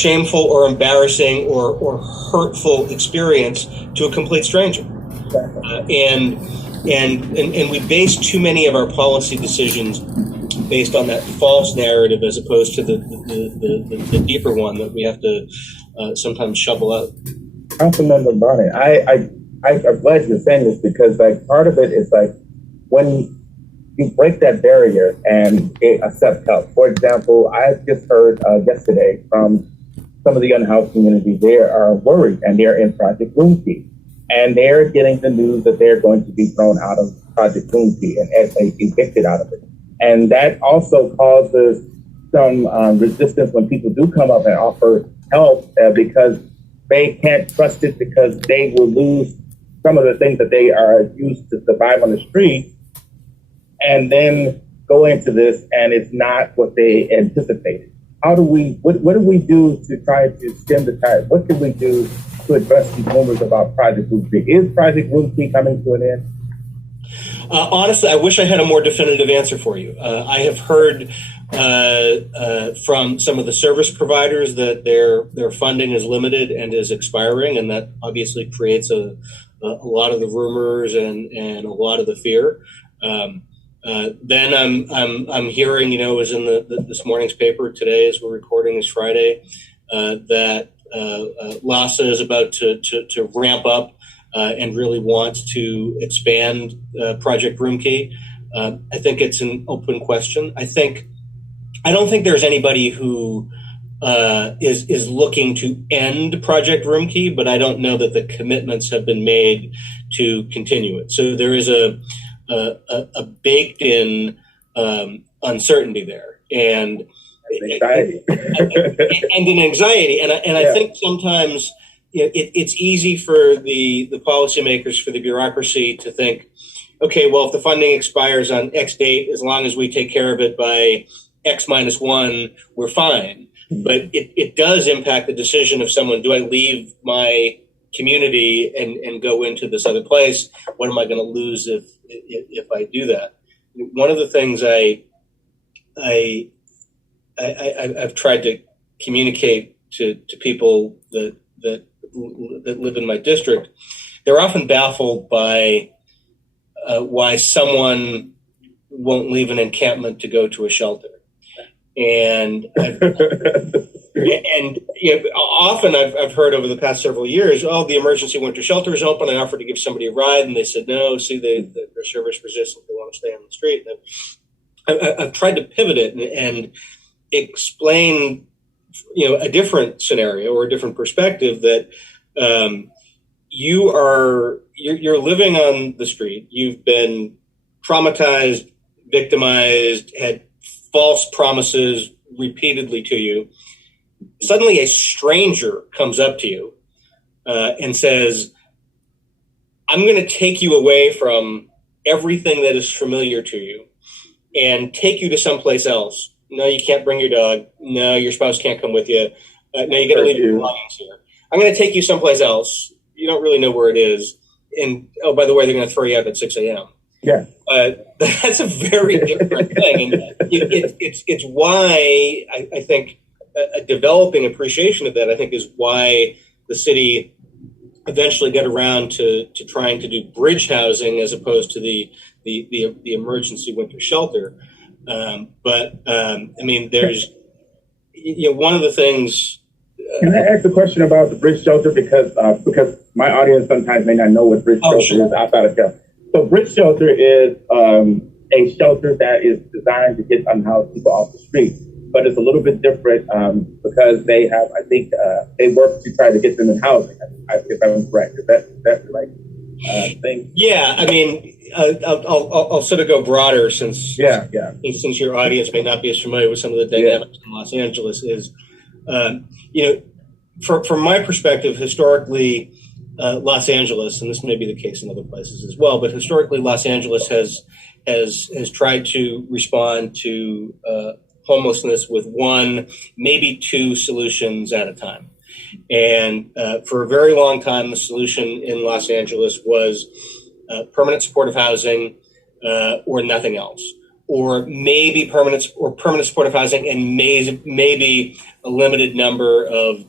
shameful or embarrassing or hurtful experience to a complete stranger. And we base too many of our policy decisions based on that false narrative as opposed to the deeper one that we have to sometimes shovel out. Councilmember Barnett, I'm glad you're saying this, because like part of it is like when you break that barrier and accept help. For example, I just heard yesterday from some of the unhoused community, they are worried and they're in Project Roomkey. And they're getting the news that they're going to be thrown out of Project Roomkey and evicted out of it. And that also causes some resistance when people do come up and offer help because they can't trust it, because they will lose some of the things that they are used to survive on the street, and then go into this and it's not what they anticipated. What do we do to try to stem the tide? What can we do to address these rumors about Project Roomkey? Is Project Roomkey coming to an end? Honestly, I wish I had a more definitive answer for you. I have heard from some of the service providers that their funding is limited and is expiring, and that obviously creates a lot of the rumors and a lot of the fear. Then I'm hearing, it was in this morning's paper today, as we're recording, is Friday, that LASA is about to ramp up and really wants to expand Project Roomkey. I think it's an open question. I don't think there's anybody who is looking to end Project Roomkey, but I don't know that the commitments have been made to continue it. So there is a baked-in uncertainty there, and anxiety, and an anxiety. And I think sometimes it's easy for the policymakers, for the bureaucracy to think, okay, well, if the funding expires on X date, as long as we take care of it by X-1, we're fine. But it does impact the decision of someone, do I leave my community and go into this other place? What am I going to lose if I do that? One of the things I've tried to communicate to people that live in my district, they're often baffled by why someone won't leave an encampment to go to a shelter. And often I've heard over the past several years, the emergency winter shelter is open. I offered to give somebody a ride, and they said no. See, they're service resistant. They want to stay on the street. I've tried to pivot it and explain, a different scenario or a different perspective, that you're living on the street. You've been traumatized, victimized, had false promises repeatedly to you. Suddenly a stranger comes up to you and says, I'm going to take you away from everything that is familiar to you and take you to someplace else. No, you can't bring your dog. No, your spouse can't come with you. No, you got to leave your belongings here. I'm going to take you someplace else. You don't really know where it is. And, oh, by the way, they're going to throw you out at 6 a.m. Yeah. That's a very different thing. And it's why I think a developing appreciation of that, I think, is why the city eventually got around to trying to do bridge housing as opposed to the emergency winter shelter. But there's, one of the things. Can I ask a question about the bridge shelter? Because my audience sometimes may not know what bridge shelter is outside of town. So bridge shelter is a shelter that is designed to get unhoused people off the street, but it's a little bit different because they have, I think, they work to try to get them in housing. If I'm correct, is that the right thing? Yeah, I'll sort of go broader since your audience may not be as familiar with some of the dynamics in Los Angeles. Is from my perspective, historically, Los Angeles, and this may be the case in other places as well, but historically, Los Angeles has tried to respond to homelessness with one, maybe two solutions at a time. And for a very long time, the solution in Los Angeles was permanent supportive housing or nothing else, or maybe permanent supportive housing, and maybe a limited number of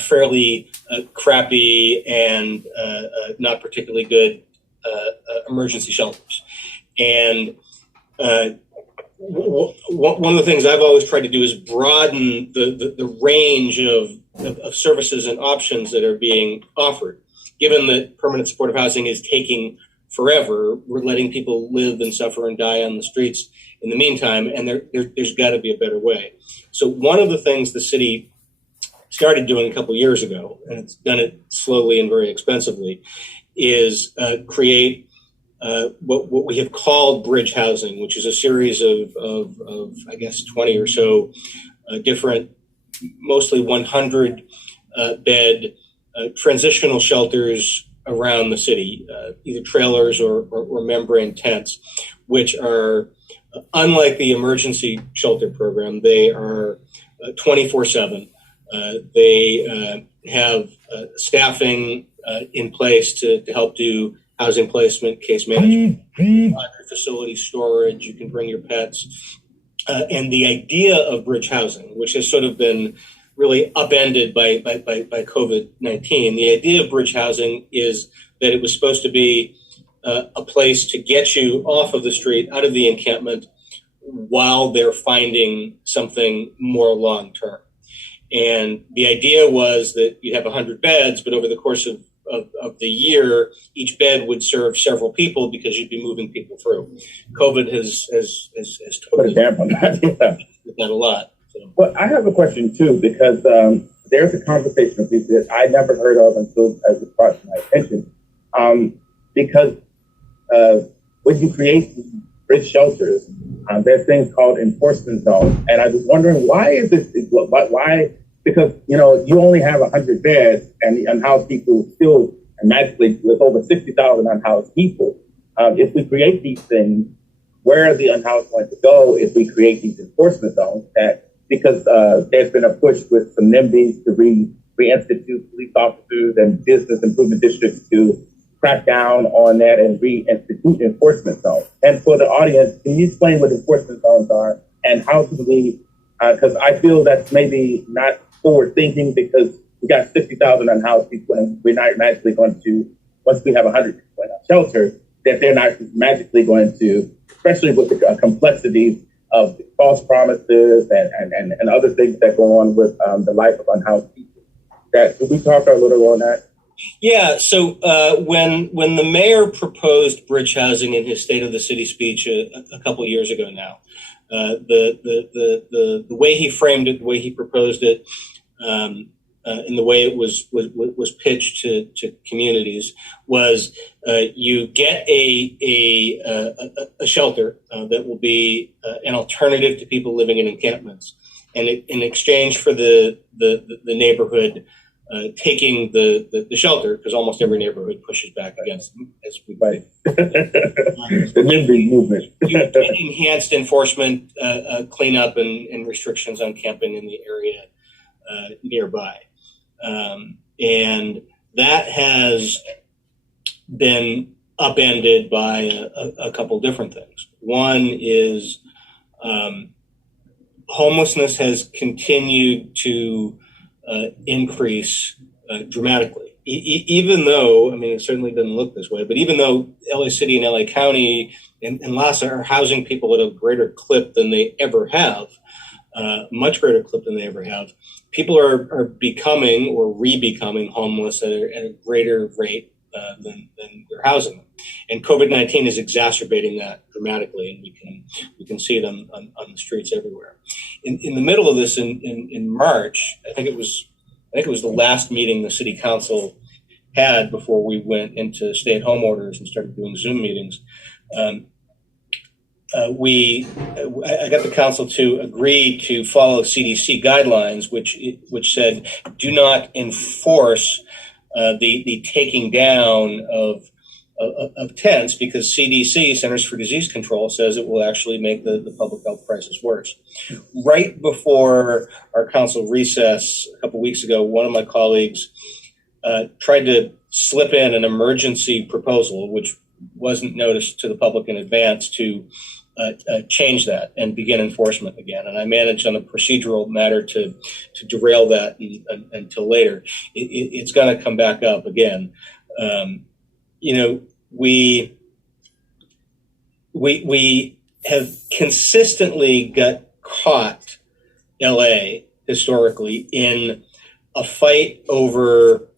fairly crappy and not particularly good emergency shelters. And one of the things I've always tried to do is broaden the range of services and options that are being offered. Given that permanent supportive housing is taking forever, we're letting people live and suffer and die on the streets in the meantime, and there's got to be a better way. So one of the things the city started doing a couple years ago, and it's done it slowly and very expensively, is create what we have called bridge housing, which is a series of I guess 20 or so different, mostly 100 bed transitional shelters around the city, either trailers or membrane tents, which are unlike the emergency shelter program. They are 24/7. They have staffing in place to help do housing placement, case management, facility storage. You can bring your pets. And the idea of bridge housing, which has sort of been really upended by COVID-19, the idea of bridge housing is that it was supposed to be a place to get you off of the street, out of the encampment, while they're finding something more long-term. And the idea was that you'd have 100 beds, but over the course of the year, each bed would serve several people because you'd be moving people through. COVID has Put a damp on that. Yeah. That a lot. So. Well, I have a question too, because there's a conversation piece that I never heard of until as it brought to my attention. Because when you create bridge shelters, there's things called enforcement zones, and I was wondering why because you only have 100 beds, and the unhoused people still magically with over 60,000 unhoused people. If we create these things, where are the unhoused going to go if we create these enforcement zones? Because there's been a push with some NIMBYs to reinstitute police officers and business improvement districts to crack down on that and reinstitute enforcement zones. And for the audience, can you explain what enforcement zones are and how can we? Because I feel that's maybe not forward thinking, because we got 60,000 unhoused people, and we're not magically going to, once we have 100 people in a shelter, that they're not magically going to, especially with the complexities of false promises and other things that go on with the life of unhoused people. Could we talk a little on that? Yeah. So when the mayor proposed bridge housing in his State of the City speech a couple years ago now, the way he framed it, the way he proposed it, and the way it was pitched to communities was you get a shelter that will be an alternative to people living in encampments, and in exchange for the neighborhood taking the shelter, because almost every neighborhood pushes back against them, as we right. The NIMBY movement. You get enhanced enforcement, cleanup, and restrictions on camping in the area nearby. And that has been upended by a couple different things. One is homelessness has continued to increase dramatically. Even though, I mean, it certainly doesn't look this way, but even though LA City and LA County and LASA are housing people at a greater clip than they ever have, much greater clip than they ever have, people are becoming or re-becoming homeless at a greater rate than we're housing them. And COVID-19 is exacerbating that dramatically, and we can see it on the streets everywhere. In the middle of this, in March, I think it was the last meeting the city council had before we went into stay-at-home orders and started doing Zoom meetings. I got the council to agree to follow CDC guidelines, which said do not enforce the taking down of tents, because CDC, Centers for Disease Control, says it will actually make the public health crisis worse. Right before our council recess a couple weeks ago, one of my colleagues tried to slip in an emergency proposal, which wasn't noticed to the public in advance, to change that and begin enforcement again. And I managed on a procedural matter to derail that until later. It's going to come back up again. We have consistently got caught, LA, historically, in a fight over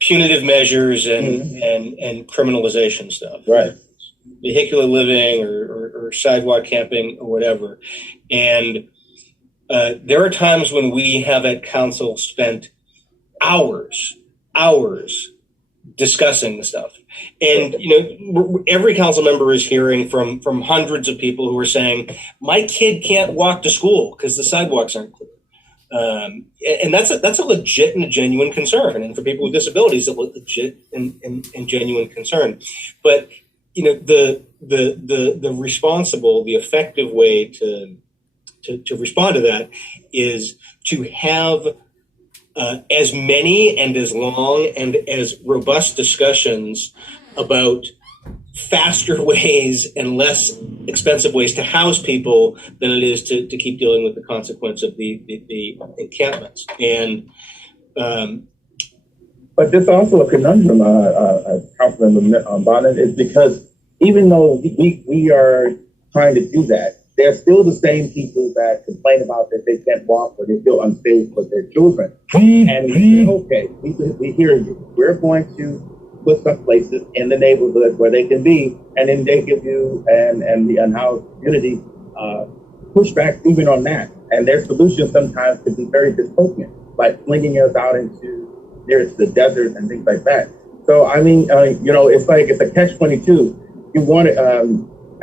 punitive measures and criminalization stuff. Right. Vehicular living or sidewalk camping or whatever. And there are times when we have at council spent hours discussing the stuff. And, every council member is hearing from hundreds of people who are saying, my kid can't walk to school because the sidewalks aren't clear. And that's a legit and a genuine concern. And for people with disabilities, a legit and genuine concern. But, the responsible, the effective way to respond to that is to have as many and as long and as robust discussions about faster ways and less expensive ways to house people than it is to keep dealing with the consequence of the encampments. And but there's also a conundrum, Councilman Bonnet, is because even though we are trying to do that, they're still the same people that complain about that they can't walk or they feel unsafe with their children. And we say, okay, we hear you. We're going to put some places in the neighborhood where they can be, and then they give you and the unhoused community pushback even on that. And their solutions sometimes can be very dystopian, like flinging us out into nearest the desert and things like that. So I mean, it's like it's a catch-22. You want it.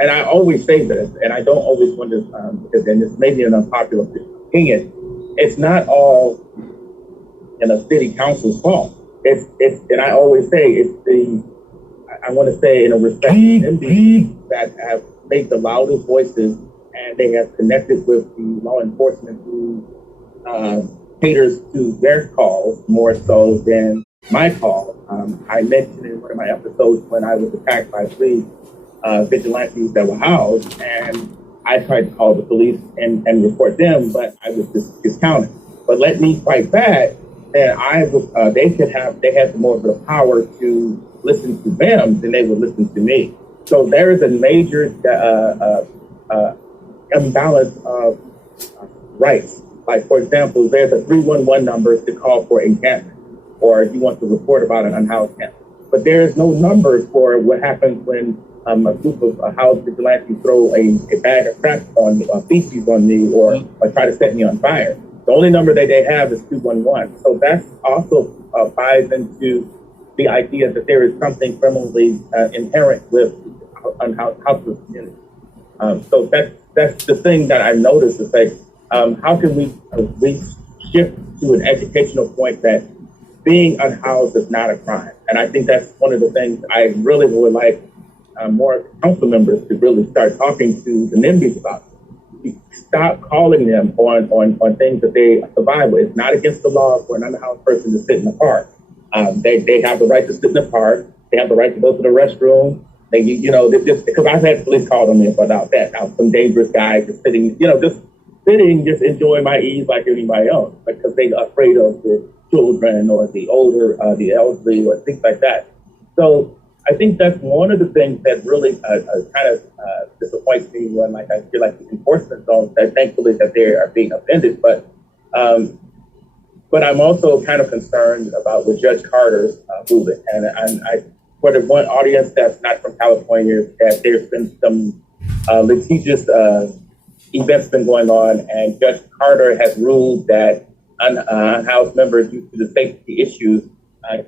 And I always say this, and I don't always want to, because then this may be an unpopular opinion. It's not all in a city council's fault. And I always say I want to say in a respect to them that have made the loudest voices, and they have connected with the law enforcement who caters to their calls more so than my call. I mentioned in one of my episodes when I was attacked by 3 vigilantes that were housed, and I tried to call the police and report them, but I was discounted. But let me fight back, and they had more of the power to listen to them than they would listen to me. So there is a major imbalance of rights. Like, for example, there's a 311 number to call for encampment, or if you want to report about an unhoused camp. But there is no number for what happens when a group of housed vigilantes throw a bag of crap on feces on me or try to set me on fire. The only number that they have is 211. So that also buys into the idea that there is something criminally inherent with unhoused community. So that's the thing that I noticed is like, how can we shift to an educational point that being unhoused is not a crime? And I think that's one of the things I really would like more council members to really start talking to the NIMBYs about. Stop calling them on things that they survive with. It's not against the law for an unhoused person to sit in the park. They have the right to sit in the park. They have the right to go to the restroom. Because I've had police call on me about that. Some dangerous guy just sitting, just enjoying my ease like anybody else, because they're afraid of the children or the older, the elderly, or things like that. So I think that's one of the things that really kind of disappoints me when, like, I feel like the enforcement zones, that thankfully that they are being offended, but I'm also kind of concerned about with Judge Carter's movement, and I for the one audience that's not from California, that there's been some litigious events been going on, and Judge Carter has ruled that unhoused members, due to the safety issues,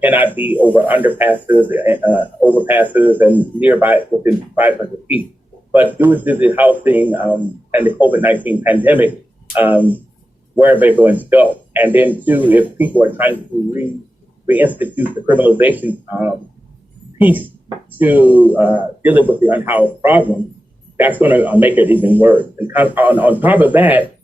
cannot be over underpasses, overpasses, and nearby within 500 feet. But due to the housing and the COVID-19 pandemic, where are they going to go? And then, too, if people are trying to reinstitute the criminalization piece to dealing with the unhoused problem, that's going to make it even worse. And on top of that,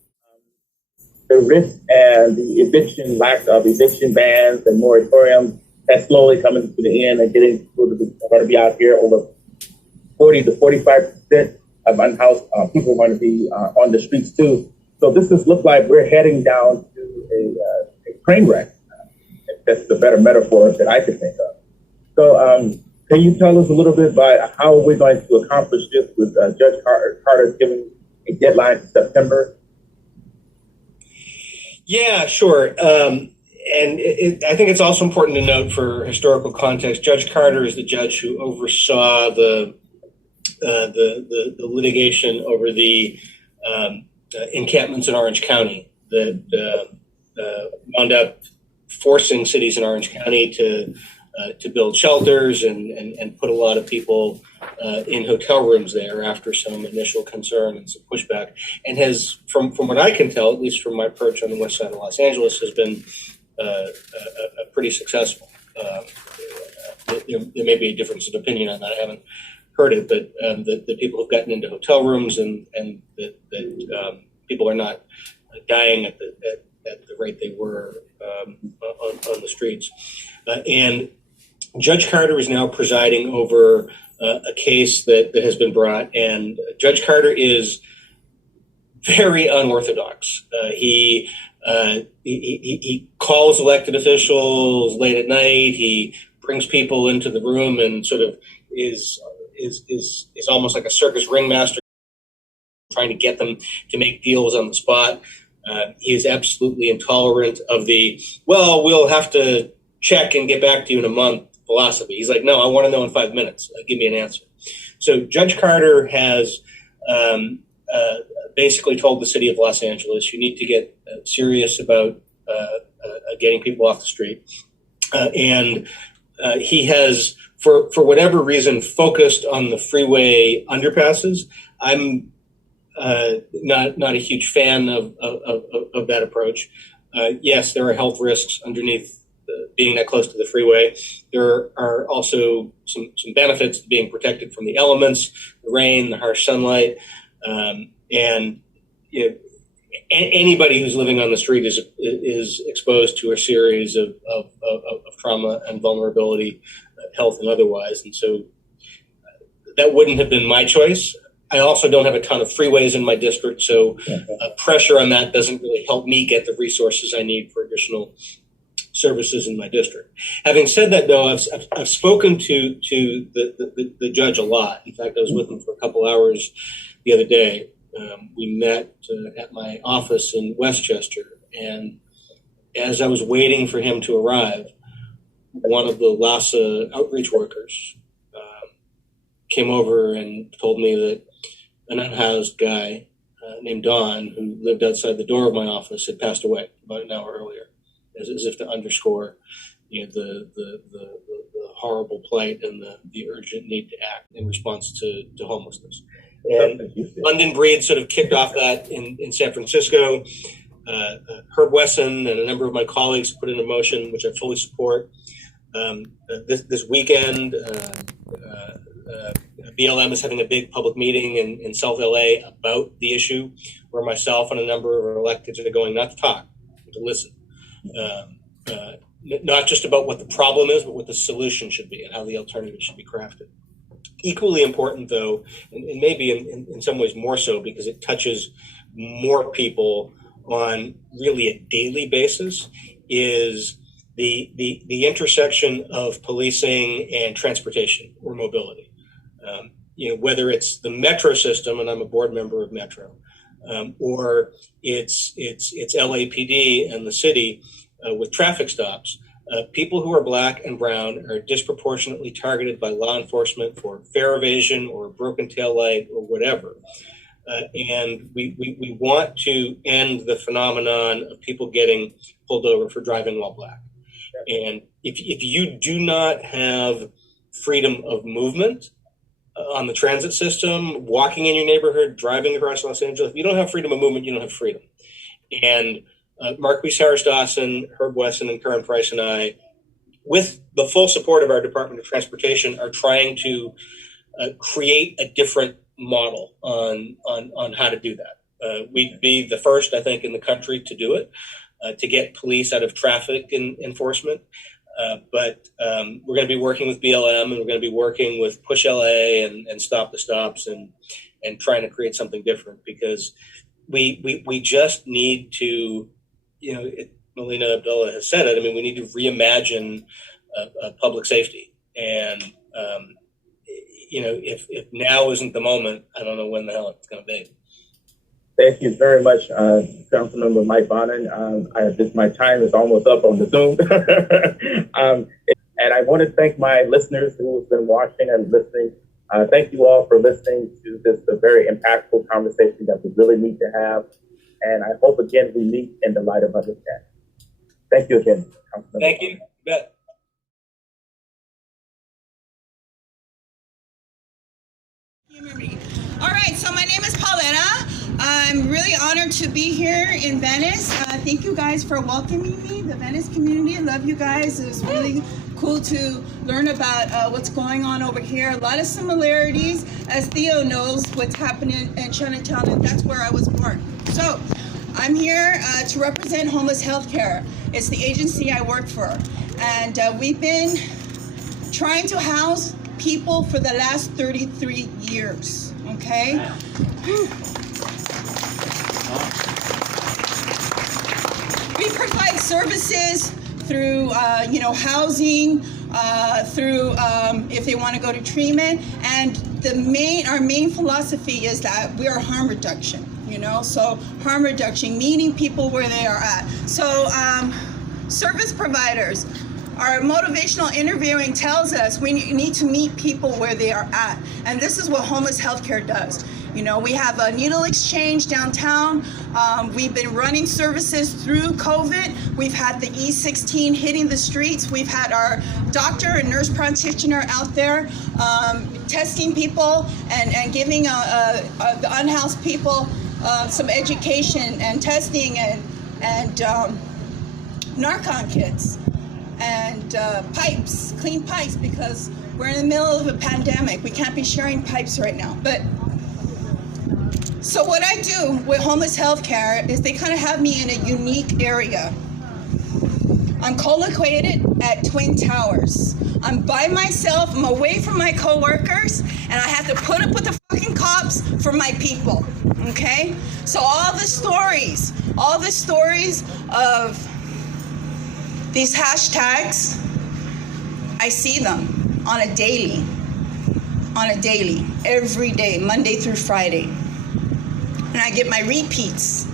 the risk and the lack of eviction bans and moratoriums, that's slowly coming to the end and getting people to be out here over 40 to 45% of unhoused people are going to be on the streets too. So this just looks like we're heading down to a train wreck. That's the better metaphor that I could think of. So can you tell us a little bit about how we're going to accomplish this with Judge Carter giving a deadline in September? Yeah, sure. I think it's also important to note for historical context, Judge Carter is the judge who oversaw the litigation over the encampments in Orange County that wound up forcing cities in Orange County to build shelters and put a lot of people in hotel rooms there after some initial concern and some pushback, and has, from what I can tell, at least from my perch on the west side of Los Angeles, has been pretty successful. There may be a difference of opinion on that. I haven't heard it, but the people have gotten into hotel rooms and that people are not dying at the rate they were on the streets. And Judge Carter is now presiding over a case that has been brought, and Judge Carter is very unorthodox. He calls elected officials late at night. He brings people into the room and sort of is almost like a circus ringmaster, trying to get them to make deals on the spot. He is absolutely intolerant of the, well, we'll have to check and get back to you in a month philosophy. He's like, no, I want to know in 5 minutes. Give me an answer. So Judge Carter has basically told the city of Los Angeles, you need to get serious about getting people off the street. And he has, for whatever reason, focused on the freeway underpasses. I'm not a huge fan of that approach. Yes, there are health risks underneath being that close to the freeway. There are also some benefits to being protected from the elements, the rain, the harsh sunlight, and anybody who's living on the street is exposed to a series of trauma and vulnerability, health and otherwise. And so that wouldn't have been my choice. I also don't have a ton of freeways in my district, so pressure on that doesn't really help me get the resources I need for additional services in my district. Having said that, though, I've spoken to the judge a lot. In fact, I was with him for a couple hours the other day. We met at my office in Westchester, and as I was waiting for him to arrive, one of the LASA outreach workers came over and told me that an unhoused guy named Don, who lived outside the door of my office, had passed away about an hour earlier, as if to underscore the horrible plight and the urgent need to act in response to homelessness. And London Breed sort of kicked off that in San Francisco. Herb Wesson and a number of my colleagues put in a motion, which I fully support. This weekend, BLM is having a big public meeting in South LA about the issue, where myself and a number of our electeds are going not to talk, but to listen. Not just about what the problem is, but what the solution should be and how the alternative should be crafted. Equally important, though, and maybe in some ways more so because it touches more people on really a daily basis, is the intersection of policing and transportation or mobility. Whether it's the metro system, and I'm a board member of Metro, or it's LAPD and the city with traffic stops. People who are Black and brown are disproportionately targeted by law enforcement for fare evasion or broken taillight or whatever. And we want to end the phenomenon of people getting pulled over for driving while Black. And if you do not have freedom of movement on the transit system, walking in your neighborhood, driving across Los Angeles, if you don't have freedom of movement, you don't have freedom. And Marquise Harris Dawson, Herb Wesson, and Karen Price and I, with the full support of our Department of Transportation, are trying to create a different model on how to do that. We'd be the first, I think, in the country to do it, to get police out of traffic enforcement. But we're going to be working with BLM, and we're going to be working with Push LA and Stop the Stops, and trying to create something different, because we just need to, Melina Abdullah has said it. I mean, we need to reimagine public safety, and if now isn't the moment, I don't know when the hell it's going to be. Thank you very much, Councilmember Mike Bonin. My time is almost up on the Zoom. And I want to thank my listeners who have been watching and listening. Thank you all for listening to this very impactful conversation that we really need to have. And I hope, again, we meet in the light of understanding. Thank you again, Councilmember. Thank you. Bet. All right, so my name is Pauletta. I'm really honored to be here in Venice. Thank you guys for welcoming me, the Venice community. I love you guys. It was really cool to learn about what's going on over here. A lot of similarities, as Theo knows, what's happening in Chinatown, and that's where I was born. So I'm here to represent Homeless Healthcare. It's the agency I work for. And we've been trying to house people for the last 33 years, okay? We provide services through, housing, through if they want to go to treatment, and our main philosophy is that we are harm reduction. So harm reduction, meeting people where they are at. So service providers, our motivational interviewing tells us we need to meet people where they are at. And this is what Homeless Healthcare does. We have a needle exchange downtown. We've been running services through COVID. We've had the E16 hitting the streets. We've had our doctor and nurse practitioner out there testing people and giving the unhoused people some education and testing and Narcan kits and pipes, clean pipes, because we're in the middle of a pandemic. We can't be sharing pipes right now. But so what I do with Homeless Healthcare is they kind of have me in a unique area. I'm co-located at Twin Towers. I'm by myself, I'm away from my coworkers, and I have to put up with the fucking cops for my people, okay? So all the stories of these hashtags, I see them on a daily, every day, Monday through Friday. And I get my repeats.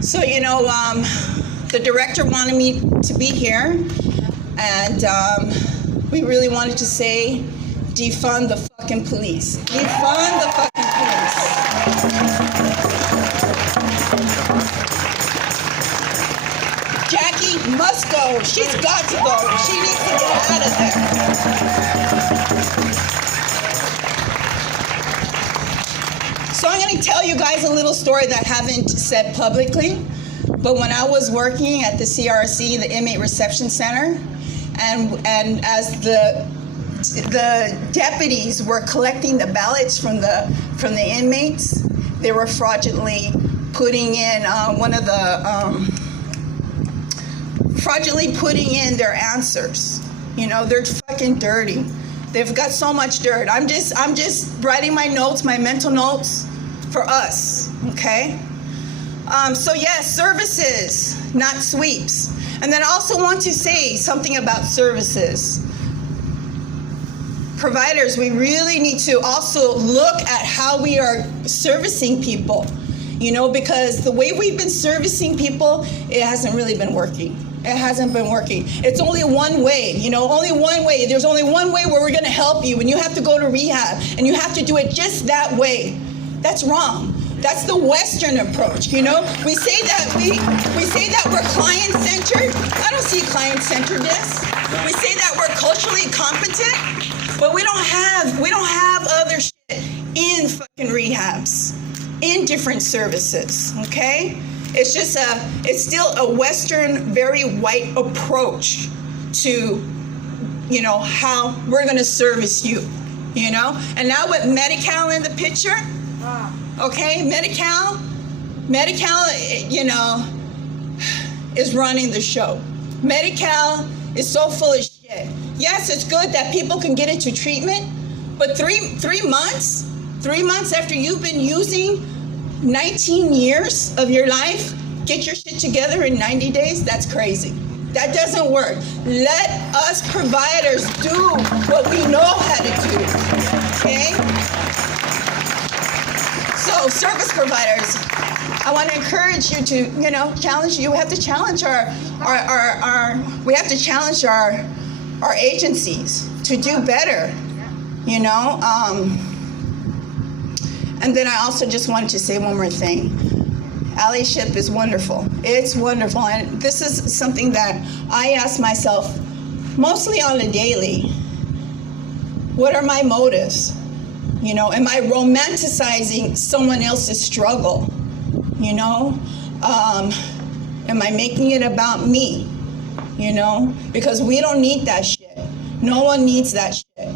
So, the director wanted me to be here, and we really wanted to say, defund the fucking police. Defund the fucking police. Jackie must go. She's got to go. She needs to get out of there. So I'm going to tell you guys a little story that I haven't said publicly. But when I was working at the CRC, the Inmate Reception Center, and as the deputies were collecting the ballots from the inmates, they were fraudulently putting in their answers. They're fucking dirty. They've got so much dirt. I'm just writing my notes, my mental notes for us, okay? So yes, services, not sweeps. And then I also want to say something about services. Providers, we really need to also look at how we are servicing people, because the way we've been servicing people, it hasn't really been working. It hasn't been working. It's only one way, only one way. There's only one way where we're gonna help you, and you have to go to rehab, and you have to do it just that way. That's wrong. That's the Western approach, We say that we're client-centered. I don't see client-centeredness. We say that we're culturally competent, but we don't have other shit in fucking rehabs, in different services, okay? It's still a Western, very white approach to, how we're gonna service you, And now with Medi-Cal in the picture, okay, Medi-Cal, is running the show. Medi-Cal is so full of shit. Yes, it's good that people can get into treatment, but three months after you've been using 19 years of your life, get your shit together in 90 days? That's crazy. That doesn't work. Let us providers do what we know how to do, okay? So service providers, I want to encourage you to, challenge you. We have to challenge we have to challenge our agencies to do better, And then I also just wanted to say one more thing. Allyship is wonderful. It's wonderful. And this is something that I ask myself mostly on a daily. What are my motives? Am I romanticizing someone else's struggle? Am I making it about me? Because we don't need that shit. No one needs that shit.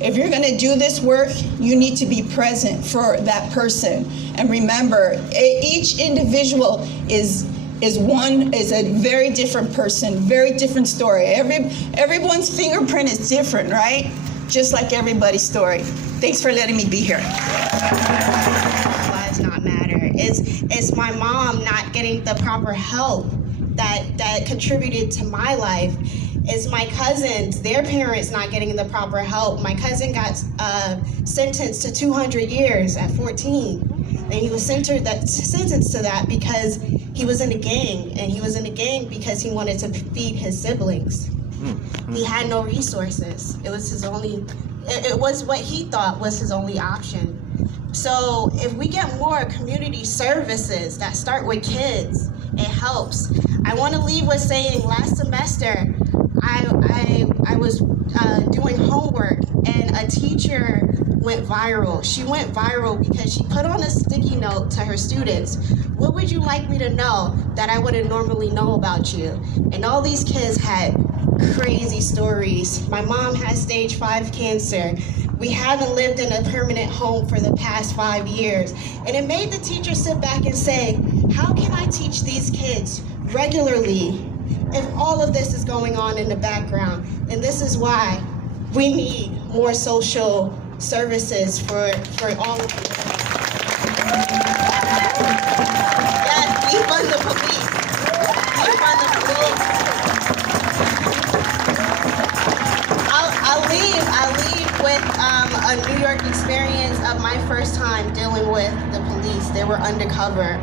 If you're going to do this work, you need to be present for that person. And remember, each individual is a very different person, very different story. Everyone's fingerprint is different, right? Just like everybody's story. Thanks for letting me be here. Lives not matter. It's my mom not getting the proper help that contributed to my life. It's my cousins, their parents not getting the proper help. My cousin got sentenced to 200 years at 14. And he was sentenced to that because he was in a gang. And he was in a gang because he wanted to feed his siblings. He had no resources. It was what he thought was his only option. So if we get more community services that start with kids, it helps. I want to leave with saying last semester, I was doing homework and a teacher went viral. She went viral because she put on a sticky note to her students. What would you like me to know that I wouldn't normally know about you? And all these kids had crazy stories. My mom has stage 5 cancer. We haven't lived in a permanent home for the past 5 years. And it made the teacher sit back and say, how can I teach these kids regularly if all of this is going on in the background? And this is why we need more social services for all of you. Yes, defund the police. Defund the police. I'll leave with a New York experience of my first time dealing with the police. They were undercover.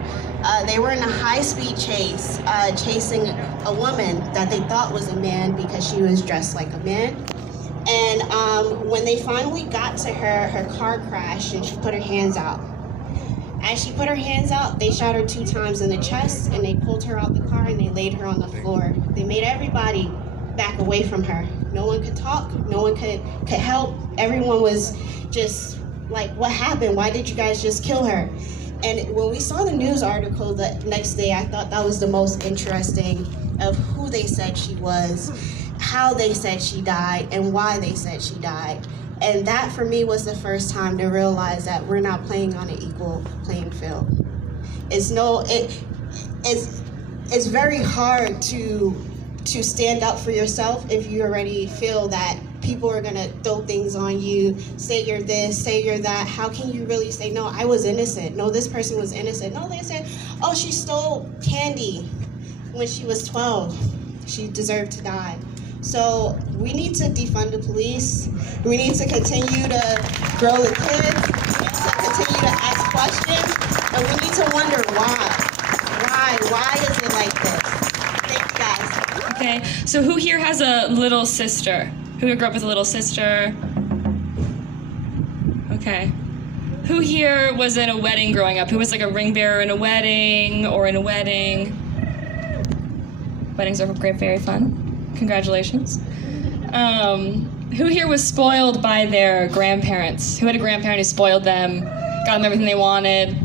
They were in a high-speed chase, chasing a woman that they thought was a man because she was dressed like a man. And when they finally got to her, her car crashed and she put her hands out. As she put her hands out, they shot her 2 times in the chest and they pulled her out the car and they laid her on the floor. They made everybody back away from her. No one could talk, no one could help. Everyone was just like, what happened? Why did you guys just kill her? And when we saw the news article the next day, I thought that was the most interesting of who they said she was, how they said she died, and why they said she died. And that for me was the first time to realize that we're not playing on an equal playing field. It's very hard to stand up for yourself if you already feel that people are gonna throw things on you, say you're this, say you're that. How can you really say, no, I was innocent. No, this person was innocent. No, they said, oh, she stole candy when she was 12. She deserved to die. So we need to defund the police. We need to continue to grow the kids. We need to continue to ask questions. And we need to wonder why. Why is it like this? Thanks, guys. Okay, so who here has a little sister? Who here grew up with a little sister? Okay. Who here was in a wedding growing up? Who was like a ring bearer in a wedding or in a wedding? Weddings are great, very fun. Congratulations. Who here was spoiled by their grandparents? Who had a grandparent who spoiled them, got them everything they wanted?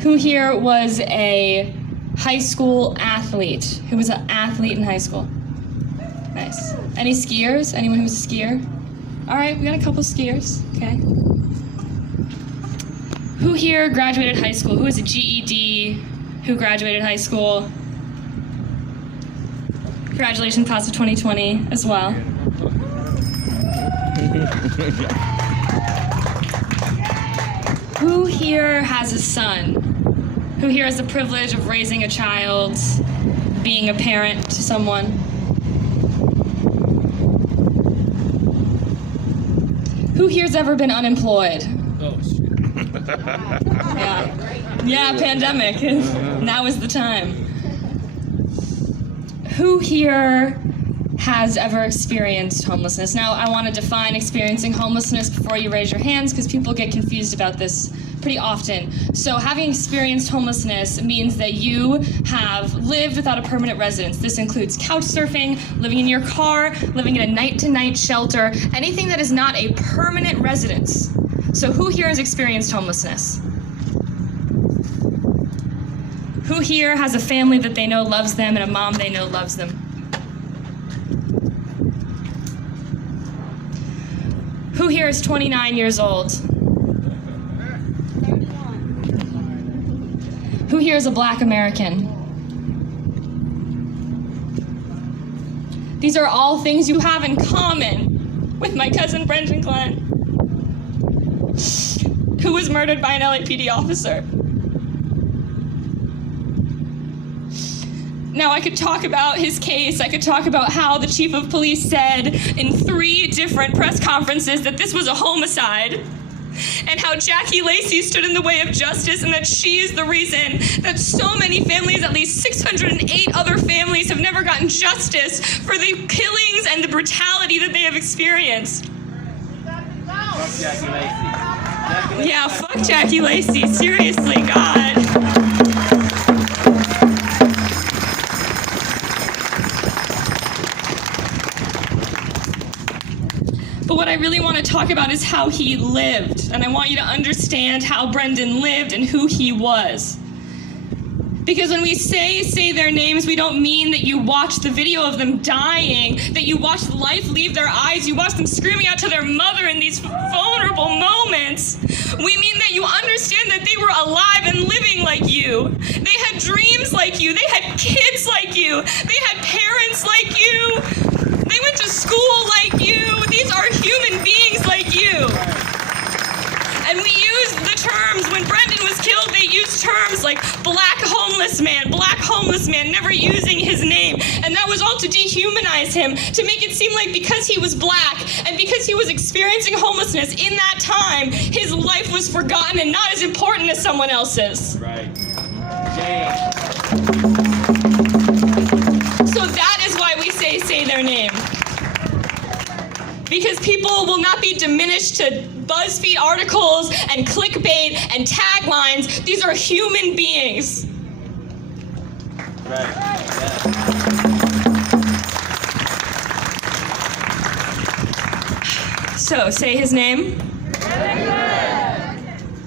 Who here was a high school athlete? Who was an athlete in high school? Nice. Any skiers? Anyone who was a skier? All right, we got a couple skiers. Okay. Who here graduated high school? Who has a GED? Who who graduated high school. Congratulations, class of 2020 as well. Who here has a son? Who here has the privilege of raising a child, being a parent to someone? Who here's ever been unemployed? Oh, shit. Yeah, pandemic. Now is the time. Who here has ever experienced homelessness? Now, I want to define experiencing homelessness before you raise your hands, because people get confused about this pretty often. So having experienced homelessness means that you have lived without a permanent residence. This includes couch surfing, living in your car, living in a night-to-night shelter, anything that is not a permanent residence. So who here has experienced homelessness? Who here has a family that they know loves them and a mom they know loves them? Who here is 29 years old? Who here is a Black American? These are all things you have in common with my cousin Brendan Glenn, who was murdered by an LAPD officer. Now, I could talk about his case. I could talk about how the chief of police said in 3 different press conferences that this was a homicide, and how Jackie Lacey stood in the way of justice, and that she is the reason that so many families, at least 608 other families, have never gotten justice for the killings and the brutality that they have experienced. Fuck Jackie Lacey. Yeah, fuck Jackie Lacey. Seriously, God. But what I really want to talk about is how he lived. And I want you to understand how Brendan lived and who he was. Because when we say their names, we don't mean that you watch the video of them dying, that you watch life leave their eyes, you watch them screaming out to their mother in these vulnerable moments. We mean that you understand that they were alive and living like you. They had dreams like you. They had kids like you. They had parents like you. They went to school like you. These are human beings like you. And we use the terms, when Brendan was killed, they used terms like black homeless man, never using his name. And that was all to dehumanize him, to make it seem like because he was black and because he was experiencing homelessness in that time, his life was forgotten and not as important as someone else's. Right. So that is why we say their name. Because people will not be diminished to BuzzFeed articles and clickbait and taglines. These are human beings. Right. Yeah. So, say his name.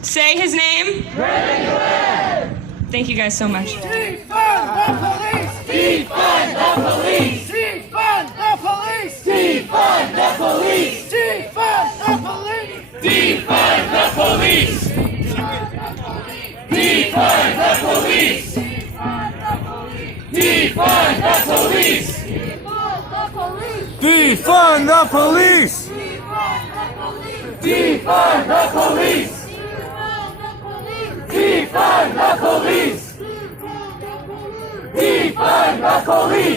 Say his name. Thank you guys so much. Defund the police! Defund the police! Defund the police! Defund the police! Defund the police! Defund the police! Defund the police! Defund the police! Defund the police! Defund the police! Defund the police! Defund the police! Defund the police! Defund the police!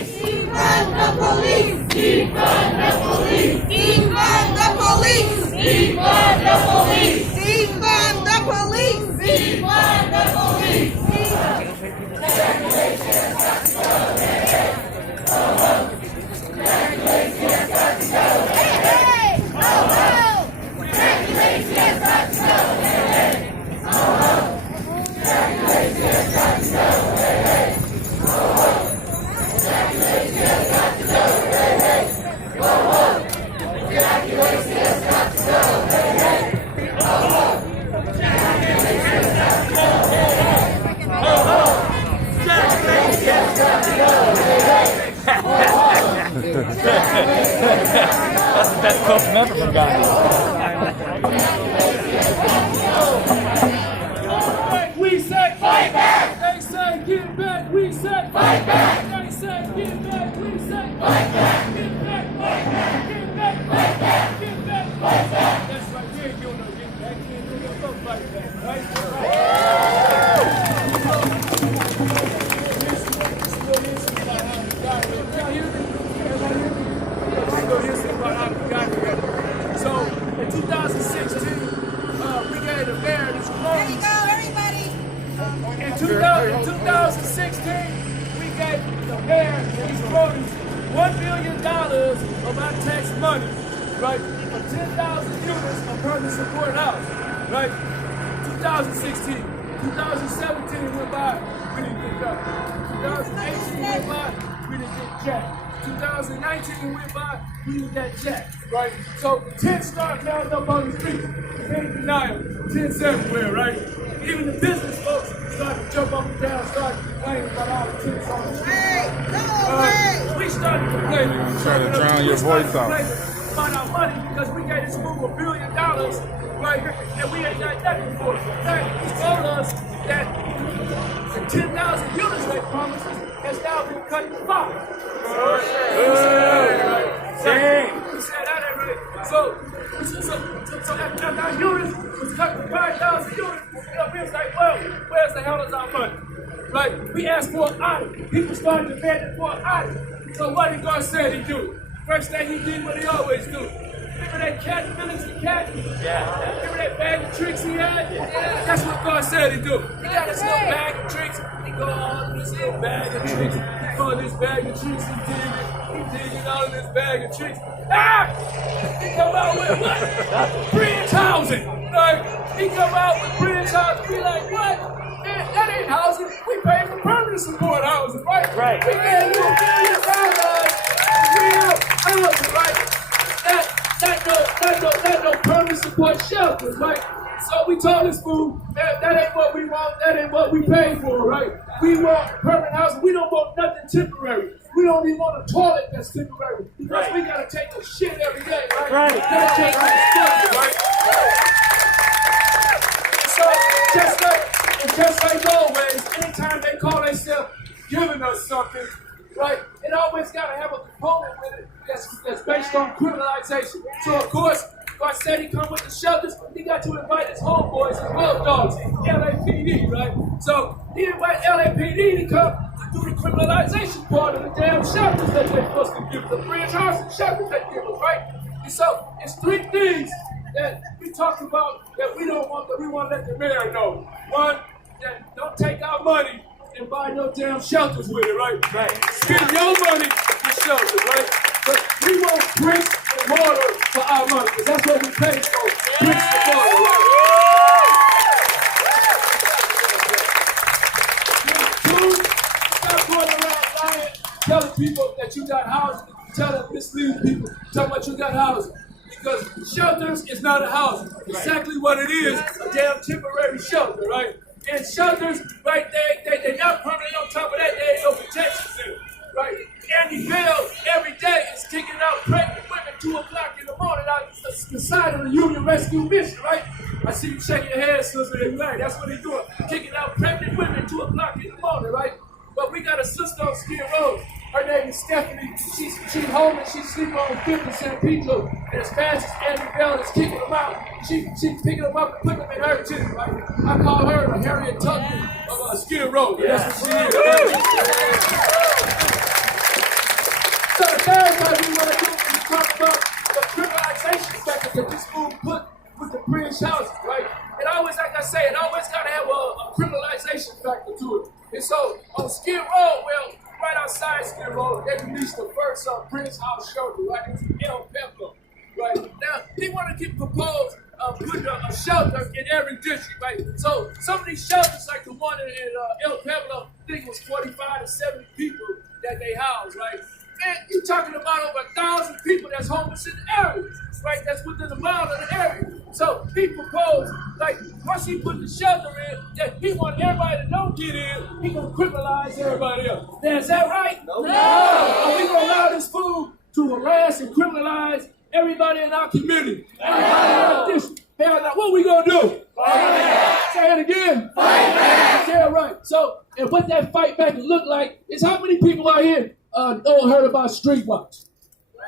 Defund the police! Defund the police! Defund the police! Defund the police! That's the best quote from ever from Gandhi. We say fight back! They say give back, we say. Fight back. They say, get back, we say. Fight back. Get back, fight back. Get back, fight back. Get back, fight back. That's right, we ain't doing no get back. We ain't doing no fight back, right? So in 2016, we gave the mayor these There you clothes. go, everybody. In 2016, we gave the mayor these produce $1 billion of our tax money, right, for 10,000 units of permanent support house, right? 2016, 2017 went by, we didn't get nothing. 2018 went by, we didn't get jack. 2019 went by, we didn't get jack, right? So 10 start mounting up on the street. Can't deny them. 10's everywhere, right? Even the business folks started to jump up and down, started complaining about all the tents on the street. Hey, come on, We started complaining. I'm trying to drown your voice out. About our money because we gave this move $1 billion, right? And we ain't got nothing for it. In fact, he told us that the 10,000 units they promised us has now been cut to 5. We said that ain't right. So that our units was cut to 5,000 units. We was like, well, where's the hell is our money? Right? We asked for an audit. People started demanding for an audit. So what did God say he do? First thing he did what he always do. Remember that cat, Venice cat? Yeah. Remember that bag of tricks he had? Yeah. That's what God said he do. He got this little bag of tricks. He go all in this little bag of tricks. He call this bag of tricks and digging all in this bag of tricks. Ah! He come out with what? Bridge housing. Like, he come out with bridge housing. We like, what? Man, that ain't housing. We pay for permanent support housing, right? Right. We gave you $1 billion. Real housing, right? That no permanent support shelters, right? So we told this fool that ain't what we want, that ain't what we pay for, right? We want permanent housing. We don't want nothing temporary. We don't even want a toilet that's temporary because we gotta take a shit every day, right? Right. Gotta take a right? So just like always, anytime they call themselves giving us something, right? It always gotta have a component with it that's based on criminalization. So of course, God said he come with the shelters, he got to invite his homeboys and love dogs, LAPD, right? So he invite LAPD to come to do the criminalization part of the damn shelters that they're supposed to give us, the bridge housing shelters they give us, right? And so it's 3 things that we talked about that we don't want, that we want to let the mayor know. One, that don't take our money and buy no damn shelters with it, right? Right. Spend your money for shelters, right? But we want bricks and mortar for our money, because that's what we pay for, bricks and mortar, right? 2, stop going around lying, telling people that you got housing, telling misleading people, talking about you got housing. Because shelters is not a house. Exactly what it is, a damn temporary shelter, right? And shelters, right, they're not permanent. On top of that, there ain't no protections in it, right? Andy Bell every day is kicking out pregnant women 2 o'clock in the morning out the side of the Union Rescue Mission, right? I see you shaking your head, sister. Right? That's what he's doing, kicking out pregnant women 2 o'clock in the morning, right? But we got a sister on Skid Row. Her name is Stephanie. She's home and she's sleeping on 5th and San Pedro. And as fast as Andy Bell is kicking them out, she's picking them up and putting them in her too, right? I call her the Harriet Tubman of Skid Row. Yeah. That's what she is. So the third thing we want to do is talk about the criminalization factor that this fool put with the bridge houses, right? It always, like I say, it always got to have a criminalization factor to it. And so on Skid Row, well, right outside Skid Row, they released the first Prince House shelter, right? It's El Peplo, right? Now, they want to get proposed putting a shelter in every district, right? So some of these shelters, like the one in El Peplo, I think it was 45 to 70 people that they house, right? Man, you're talking about over 1,000 people that's homeless in the area, right? That's within a mile of the area. So he proposed, like, once he put the shelter in, that he want everybody that don't get in, he gonna criminalize everybody else. Now, is that right? No. Are we gonna allow this fool to harass and criminalize everybody in our community? Everybody in our district? Hell, now, what we gonna do? Fight back. Say it again. Fight back. Yeah, right. So And what that fight back will look like is how many people out here heard about Street Watch?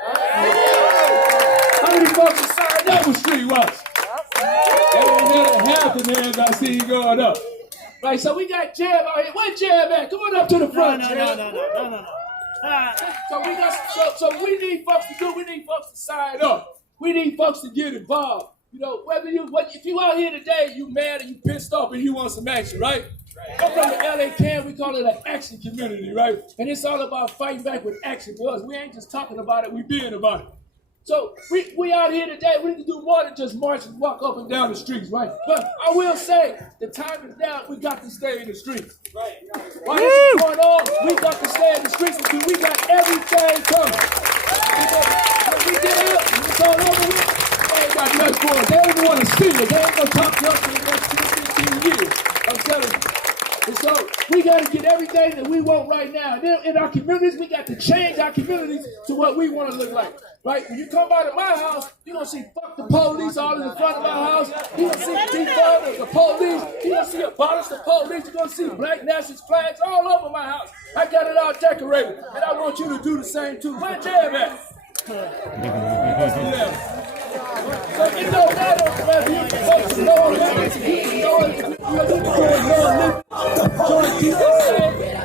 How many folks have signed up with Street Watch? That half the names I see going up. Right, so we got Jeb out here. Where's Jeb at? Come on up to the front, Jeb. No. So we need folks to do. We need folks to sign up. We need folks to get involved. You know, if you out here today, you mad and you pissed off and you want some action, right? Come from the LA Can, we call it an action community, right? And it's all about fighting back with action for us. We ain't just talking about it, we being about it. So we out here today, we need to do more than just march and walk up and down the streets, right? But I will say, the time is now, we got to stay in the streets. Right. While this is going on, we got to stay in the streets because we got everything coming. When we get out, it's all over with. They ain't got nothing for us. They don't even want to see it. They ain't going to talk to us for the next 10, 15 years. I'm telling you. And so we got to get everything that we want right now. Then in our communities, we got to change our communities to what we want to look like. Right? When you come out of my house, you're going to see fuck the police all in the front of my house. You're going to see defund the police. You're going to see abolish the police. You're going to see black nationalist flags all over my house. I got it all decorated. And I want you to do the same too. Where Jeb at? So it don't matter whether you folks know limits, you know it, join TSA,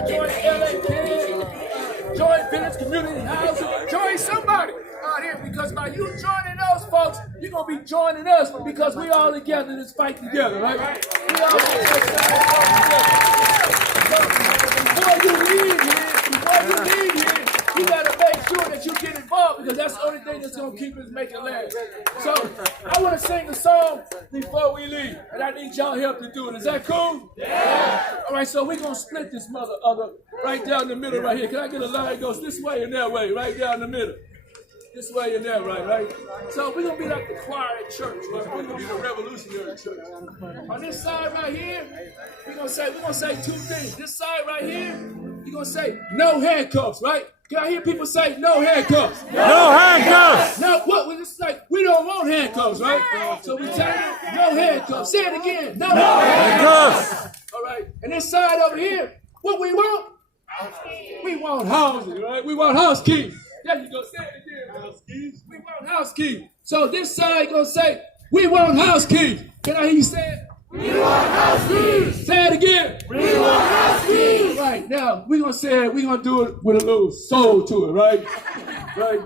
join LA Can, join Venice Community Housing, join somebody out here because by you joining those folks, you're going to be joining us because we all together in this fight together, right? We all together. Before you leave here, you got to make sure that you get involved because that's the only thing that's going to keep us making last. So I want to sing a song before we leave, and I need y'all help to do it. Is that cool? Yeah. All right, so we're going to split this mother right down the middle right here. Can I get a line that goes this way and that way, right down the middle? This way and that, right? So we're going to be like the choir at church, right? We're going to be the revolutionary church. On this side right here, we're going to say two things. This side right here, we're going to say no handcuffs, right? Can I hear people say no handcuffs? No handcuffs! Now, what? It's like we don't want handcuffs, right? So we tell you no handcuffs. Say it again. No handcuffs! All right. And this side over here, what we want? We want housing, right? We want house keys. There you go. Say it again, house keys. We want house keys. So this side gonna say, we want house keys. Can I hear you say it? We want house keys. Say it again. We want house keys. Right, now, we're gonna do it with a little soul to it, right? Right?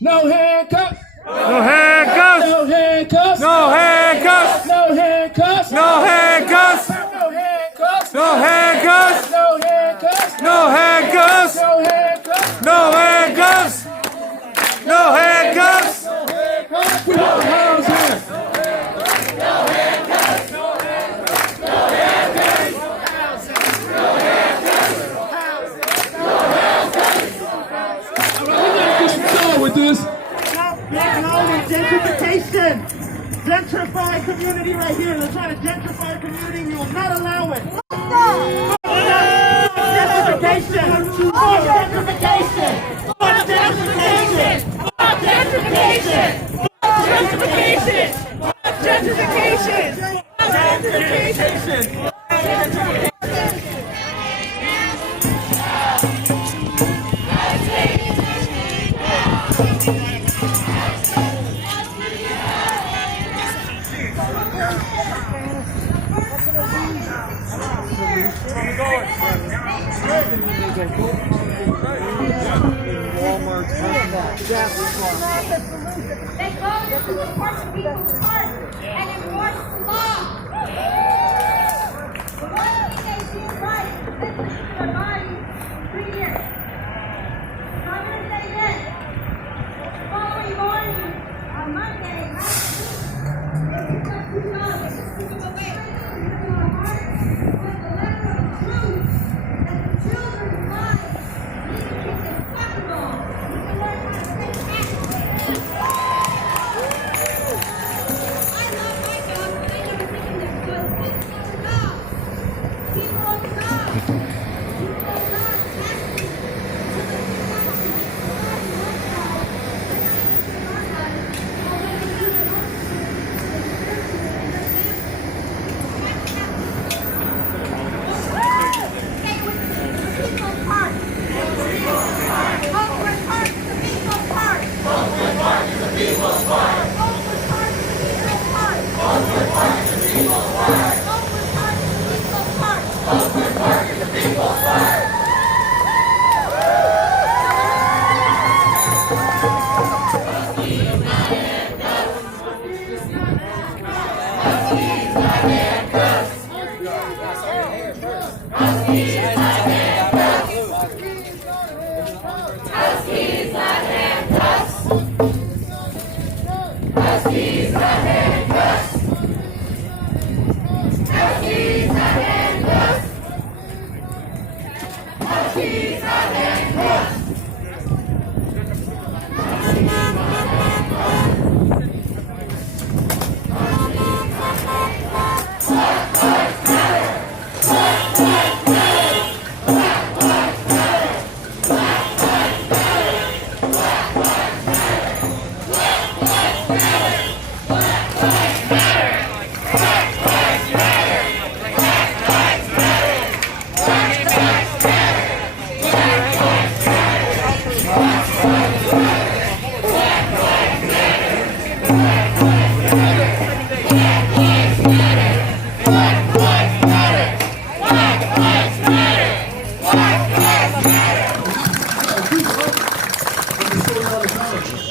No handcuffs. No handcuffs! No handcuffs. No handcuffs! No handcuffs. No handcuffs! No handcuffs. No handcuffs! No handcuffs. No handcuffs! No handcuffs. No handcuffs! No handcuffs! We want housing. With this. Gentrification! Gentrify community right here. They're trying to gentrify a community. We will not allow it. Gentrification! Gentrification! Gentrification! Gentrification! Gentrification! Gentrification! Gentrification! They call it to enforce people's heart and enforce the law. The one thing they do right is listen to their bodies 3 years. So I'm going to say this. The following morning, on Monday, they took 2 dogs and took them away. To our hearts with the letter of truth that the children's lives need to be acceptable. We can learn how to take action. I love my dogs, but I never think they're good.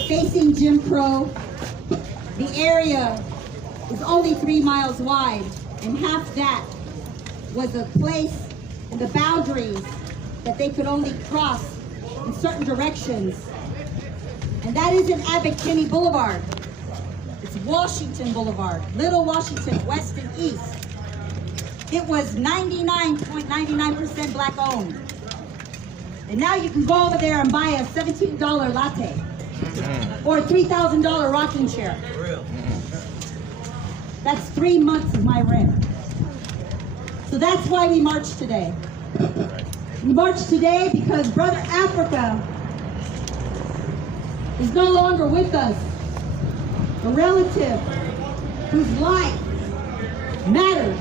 Facing Jim Crow, the area is only 3 miles wide, and half that was a place in the boundaries that they could only cross in certain directions. And that isn't Abbott Kinney Boulevard. It's Washington Boulevard, Little Washington, west and east. It was 99.99% black owned. And now you can go over there and buy a $17 latte or a $3,000 rocking chair. That's 3 months of my rent. So that's why we march today. We march today because Brother Africa is no longer with us. A relative whose life mattered.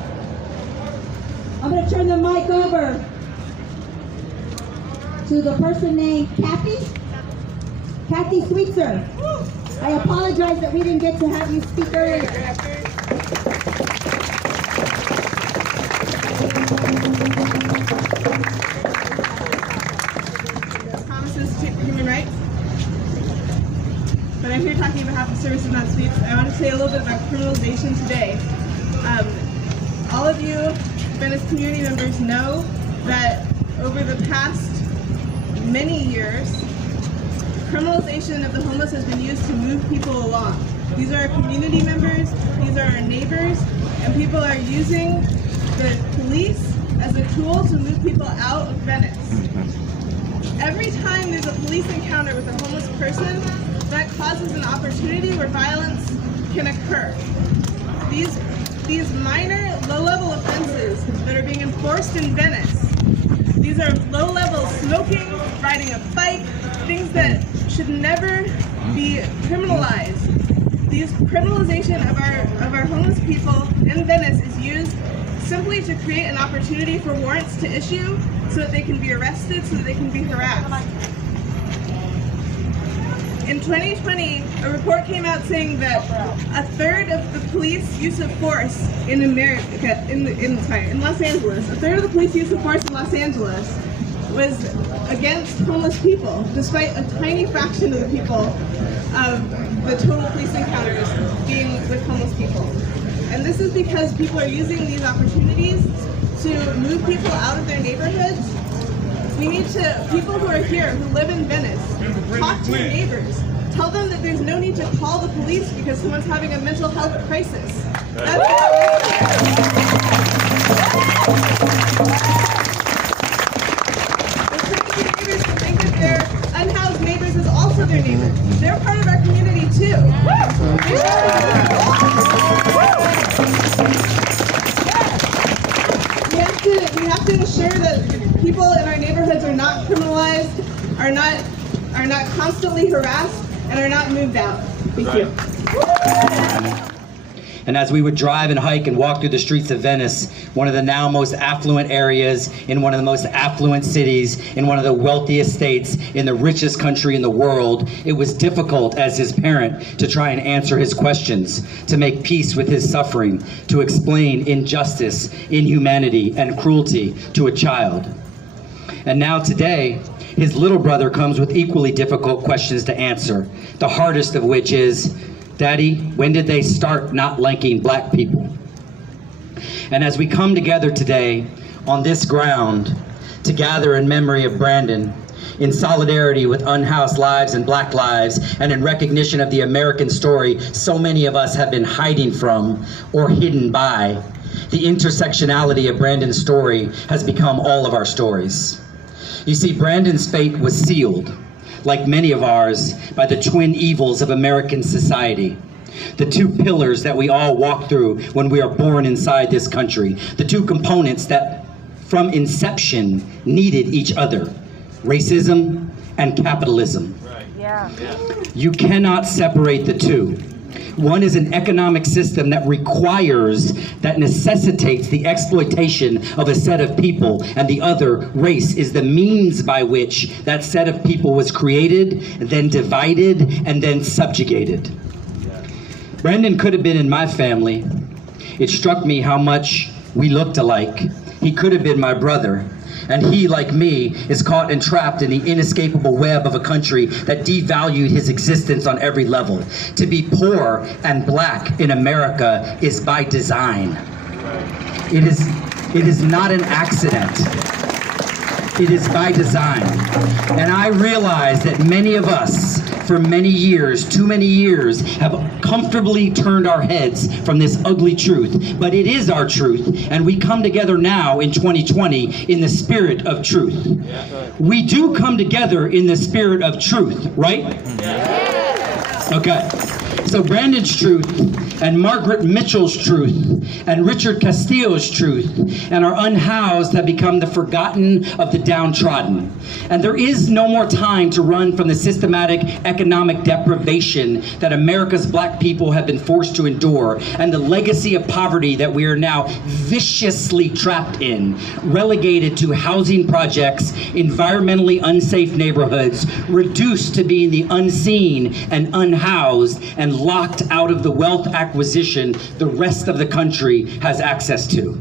I'm going to turn the mic over to the person named Kathy Sweetser. I apologize that we didn't get to have you speak earlier. Promises to human rights. But I'm here talking on behalf of Services Not Sweeps. I want to say a little bit about criminalization today. All of you Venice community members know that over the past many years, criminalization of the homeless has been used to move people along. These are our community members, these are our neighbors, and people are using the police as a tool to move people out of Venice. Every time there's a police encounter with a homeless person, that causes an opportunity where violence can occur. These minor, low-level offenses that are being enforced in Venice, these are low-level smoking, riding a bike, things that should never be criminalized. These criminalization of our homeless people in Venice is used simply to create an opportunity for warrants to issue so that they can be arrested, so that they can be harassed. In 2020, a report came out saying that a third of the police use of force in America, in Los Angeles, a third of the police use of force in Los Angeles was against homeless people, despite a tiny fraction of the people of the total police encounters being with homeless people. And this is because people are using these opportunities to move people out of their neighborhoods. We need to, people who are here, who live in Venice, talk to your neighbors. Tell them that there's no need to call the police because someone's having a mental health crisis. That's the crazy neighbors who think that their unhoused neighbors is also their neighbors. They're part of our community too. We have to ensure that people in our neighborhoods are not criminalized, are not constantly harassed, and are not moved out. Thank you. And as we would drive and hike and walk through the streets of Venice, one of the now most affluent areas in one of the most affluent cities, in one of the wealthiest states, in the richest country in the world, it was difficult as his parent to try and answer his questions, to make peace with his suffering, to explain injustice, inhumanity, and cruelty to a child. And now today, his little brother comes with equally difficult questions to answer, the hardest of which is, Daddy, when did they start not liking black people? And as we come together today on this ground to gather in memory of Brandon, in solidarity with unhoused lives and black lives, and in recognition of the American story so many of us have been hiding from or hidden by, the intersectionality of Brandon's story has become all of our stories. You see, Brandon's fate was sealed, like many of ours, by the twin evils of American society. The two pillars that we all walk through when we are born inside this country. The two components that, from inception, needed each other. Racism and capitalism. You cannot separate the two. One is an economic system that necessitates the exploitation of a set of people, and the other, race, is the means by which that set of people was created, then divided, and then subjugated. Brandon could have been in my family. It struck me how much we looked alike. He could have been my brother. And he, like me, is caught and trapped in the inescapable web of a country that devalued his existence on every level. To be poor and black in America is by design. It is not an accident. It is by design. And I realize that many of us, for many years, too many years, have comfortably turned our heads from this ugly truth. But it is our truth, and we come together now in 2020 in the spirit of truth. We do come together in the spirit of truth, right? Okay. So Brandon's truth, and Margaret Mitchell's truth, and Richard Castillo's truth, and our unhoused have become the forgotten of the downtrodden. And there is no more time to run from the systematic economic deprivation that America's black people have been forced to endure, and the legacy of poverty that we are now viciously trapped in, relegated to housing projects, environmentally unsafe neighborhoods, reduced to being the unseen and unhoused, and locked out of the wealth acquisition the rest of the country has access to.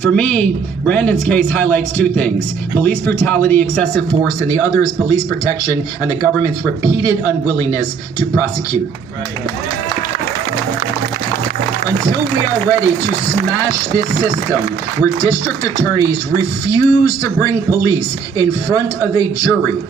For me, Brandon's case highlights two things: police brutality, excessive force, and the other is police protection and the government's repeated unwillingness to prosecute. Until we are ready to smash this system where district attorneys refuse to bring police in front of a jury,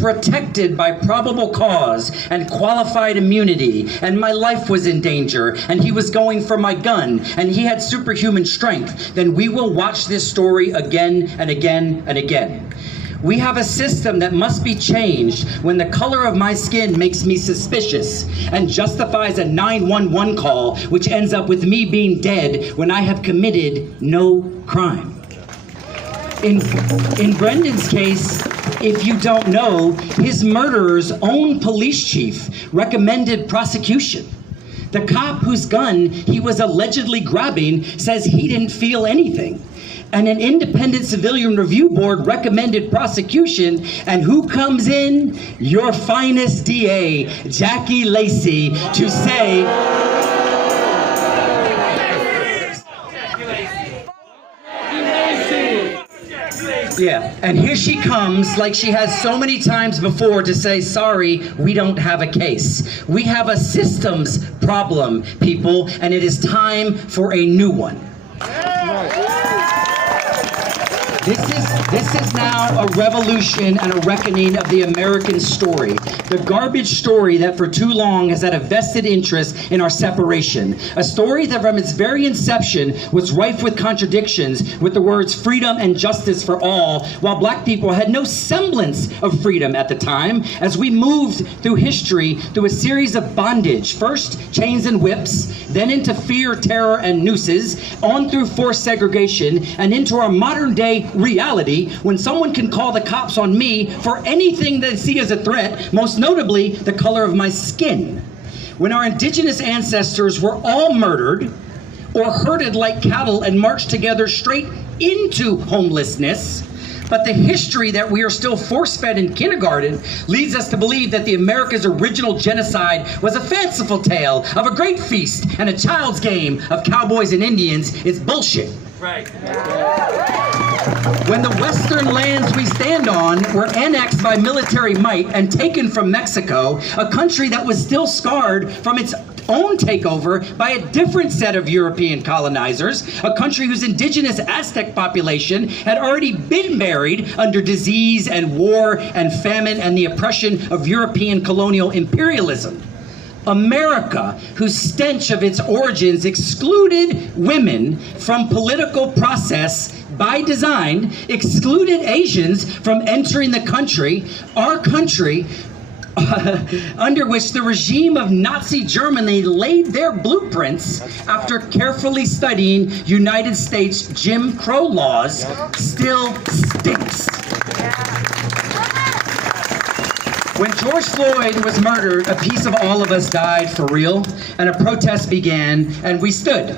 protected by probable cause and qualified immunity, and my life was in danger, and he was going for my gun, and he had superhuman strength, then we will watch this story again and again and again. We have a system that must be changed when the color of my skin makes me suspicious and justifies a 911 call, which ends up with me being dead when I have committed no crime. In Brendan's case, if you don't know, his murderer's own police chief recommended prosecution. The cop whose gun he was allegedly grabbing says he didn't feel anything. And an independent civilian review board recommended prosecution, and who comes in? Your finest DA, Jackie Lacey, to say, yeah, and here she comes like she has so many times before to say, sorry, we don't have a case. We have a systems problem, people, and it is time for a new one. This is now a revolution and a reckoning of the American story. The garbage story that for too long has had a vested interest in our separation. A story that from its very inception was rife with contradictions with the words freedom and justice for all, while black people had no semblance of freedom at the time, as we moved through history through a series of bondage. First, chains and whips, then into fear, terror, and nooses, on through forced segregation, and into our modern day reality when someone can call the cops on me for anything they see as a threat, most notably the color of my skin. When our indigenous ancestors were all murdered or herded like cattle and marched together straight into homelessness, but the history that we are still force-fed in kindergarten leads us to believe that the America's original genocide was a fanciful tale of a great feast and a child's game of cowboys and Indians. It's bullshit. Right. When the western lands we stand on were annexed by military might and taken from Mexico, a country that was still scarred from its own takeover by a different set of European colonizers, a country whose indigenous Aztec population had already been buried under disease and war and famine and the oppression of European colonial imperialism. America, whose stench of its origins excluded women from political process by design, excluded Asians from entering the country, our country, under which the regime of Nazi Germany laid their blueprints after carefully studying United States Jim Crow laws, still stinks. When George Floyd was murdered, a piece of all of us died for real, and a protest began, and we stood.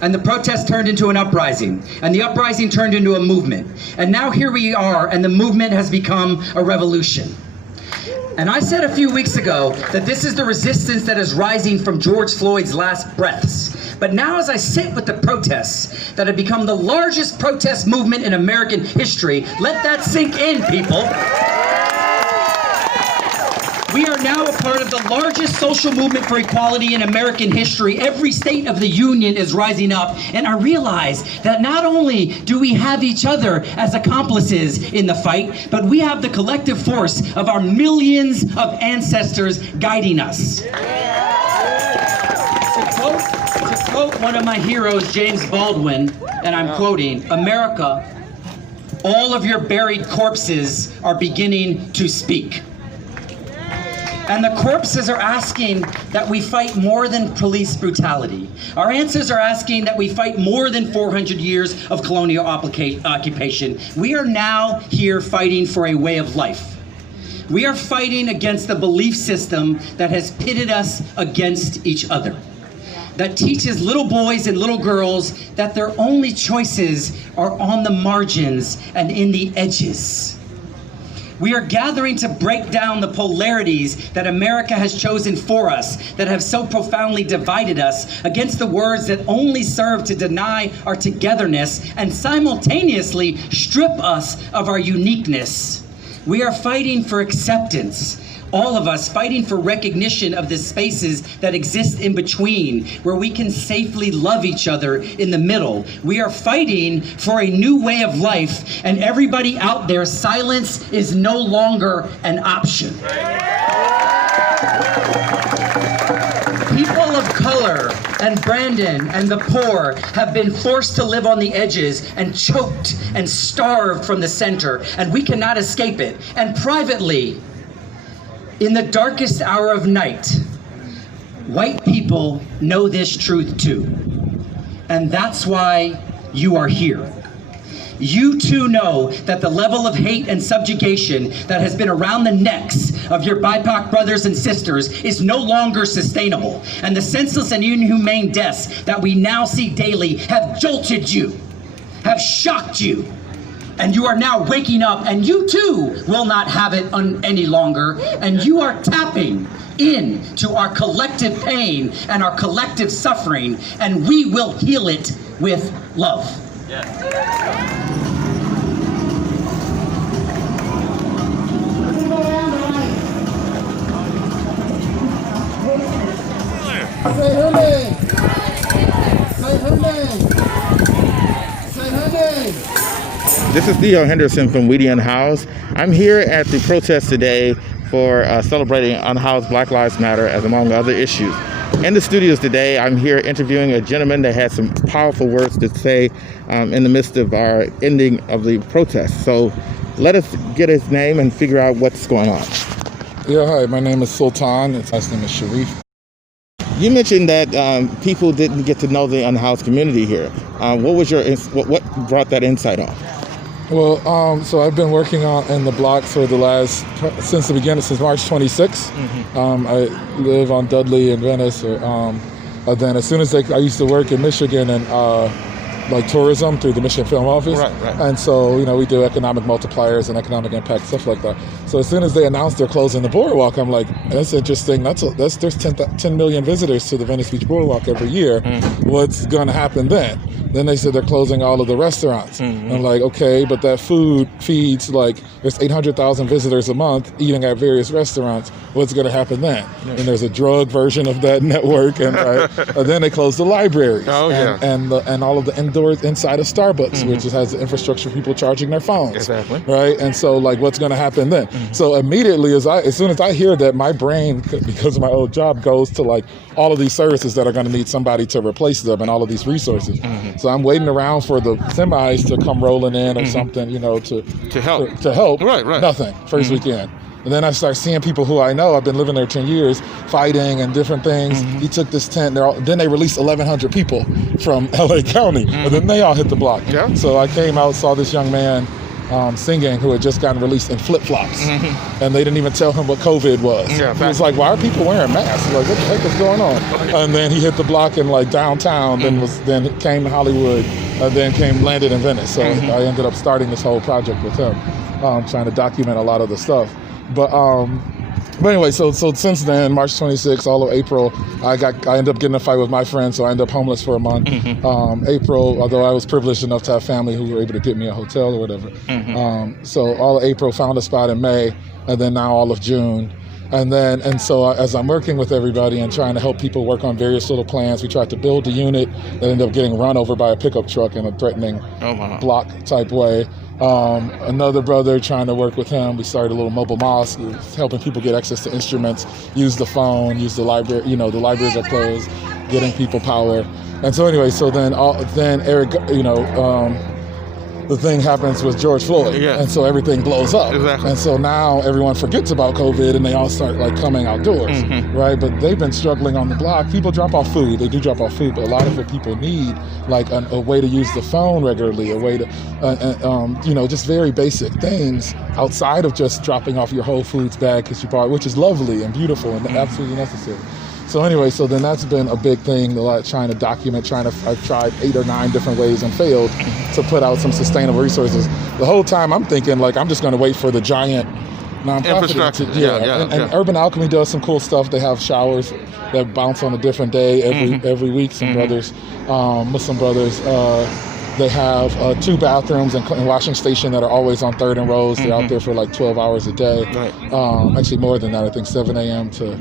And the protest turned into an uprising, and the uprising turned into a movement. And now here we are, and the movement has become a revolution. And I said a few weeks ago that this is the resistance that is rising from George Floyd's last breaths. But now as I sit with the protests that have become the largest protest movement in American history, let that sink in, people. We are now a part of the largest social movement for equality in American history. Every state of the union is rising up, and I realize that not only do we have each other as accomplices in the fight, but we have the collective force of our millions of ancestors guiding us. To quote one of my heroes, James Baldwin, and I'm quoting, "America, all of your buried corpses are beginning to speak." And the corpses are asking that we fight more than police brutality. Our ancestors are asking that we fight more than 400 years of colonial occupation. We are now here fighting for a way of life. We are fighting against the belief system that has pitted us against each other, that teaches little boys and little girls that their only choices are on the margins and in the edges. We are gathering to break down the polarities that America has chosen for us, that have so profoundly divided us, against the words that only serve to deny our togetherness and simultaneously strip us of our uniqueness. We are fighting for acceptance. All of us fighting for recognition of the spaces that exist in between, where we can safely love each other in the middle. We are fighting for a new way of life, and everybody out there, silence is no longer an option. People of color and Brandon and the poor have been forced to live on the edges and choked and starved from the center, and we cannot escape it. And privately, in the darkest hour of night, white people know this truth too. And that's why you are here. You too know that the level of hate and subjugation that has been around the necks of your BIPOC brothers and sisters is no longer sustainable. And the senseless and inhumane deaths that we now see daily have jolted you, have shocked you. And you are now waking up, and you too will not have it any longer. And you are tapping into our collective pain and our collective suffering, and we will heal it with love. Yes. Say her name. Say her name. Say her name. This is Theo Henderson from Unhoused. I'm here at the protest today for celebrating Unhoused Black Lives Matter, as among other issues. In the studios today, I'm here interviewing a gentleman that had some powerful words to say in the midst of our ending of the protest. So let us get his name and figure out what's going on. Yeah, hi, my name is Sultan. His last name is Sharif. You mentioned that people didn't get to know the Unhoused community here. What brought that insight on? Well, so I've been working in the block for since the beginning, since March 26th. I live on Dudley in Venice. Then as soon as I used to work in Michigan and like tourism through the Michigan Film Office. Right. And so, we do economic multipliers and economic impact, stuff like that. So as soon as they announced they're closing the boardwalk, I'm like, that's interesting. There's 10 million visitors to the Venice Beach Boardwalk every year. What's going to happen then? Then they said they're closing all of the restaurants. I'm like, okay, but that food feeds like there's 800,000 visitors a month eating at various restaurants. What's going to happen then? And there's a drug version of that network, and then they closed the libraries and all of the indoors inside of Starbucks, which has the infrastructure for people charging their phones. Exactly. Right. And so like, what's going to happen then? So immediately, as soon as I hear that, my brain, because of my old job, goes to like all of these services that are going to need somebody to replace them and all of these resources. So I'm waiting around for the semis to come rolling in or something, you know, to help. Right. Nothing. First weekend. And then I start seeing people who I know, I've been living there 10 years, fighting and different things. He took this tent, then they released 1,100 people from LA County, and then they all hit the block. Yeah. So I came out, saw this young man singing who had just gotten released in flip-flops. And they didn't even tell him what COVID was. Yeah, he was like, why are people wearing masks? Like, what the heck is going on? And then he hit the block in like downtown, then came to Hollywood, then landed in Venice. So I ended up starting this whole project with him, trying to document a lot of the stuff. But anyway, so since then, March 26th, all of April, I ended up getting in a fight with my friend, so I ended up homeless for a month. April, although I was privileged enough to have family who were able to get me a hotel or whatever. So all of April, found a spot in May, and then now all of June. And so as I'm working with everybody and trying to help people work on various little plans, we tried to build a unit that ended up getting run over by a pickup truck in a threatening block type way. Another brother, trying to work with him, we started a little mobile mosque, helping people get access to instruments, use the phone, use the library, the libraries are closed, getting people power. And so anyway, then Eric, the thing happens with George Floyd, and so everything blows up. Exactly. And so now everyone forgets about COVID and they all start like coming outdoors, right? But they've been struggling on the block. People drop off food. They do drop off food, but a lot of what people need, like a way to use the phone regularly, a way to, just very basic things outside of just dropping off your Whole Foods bag because you bought, which is lovely and beautiful and absolutely necessary. So anyway, then that's been a big thing, trying to document, I've tried 8 or 9 different ways and failed to put out some sustainable resources. The whole time I'm thinking like, I'm just going to wait for the giant nonprofit. Infrastructure. And Urban Alchemy does some cool stuff. They have showers that bounce on a different day every week. Some brothers, Muslim brothers, they have 2 bathrooms and washing station that are always on 3rd and Rose. They're out there for like 12 hours a day. Actually more than that, I think 7 a.m. to,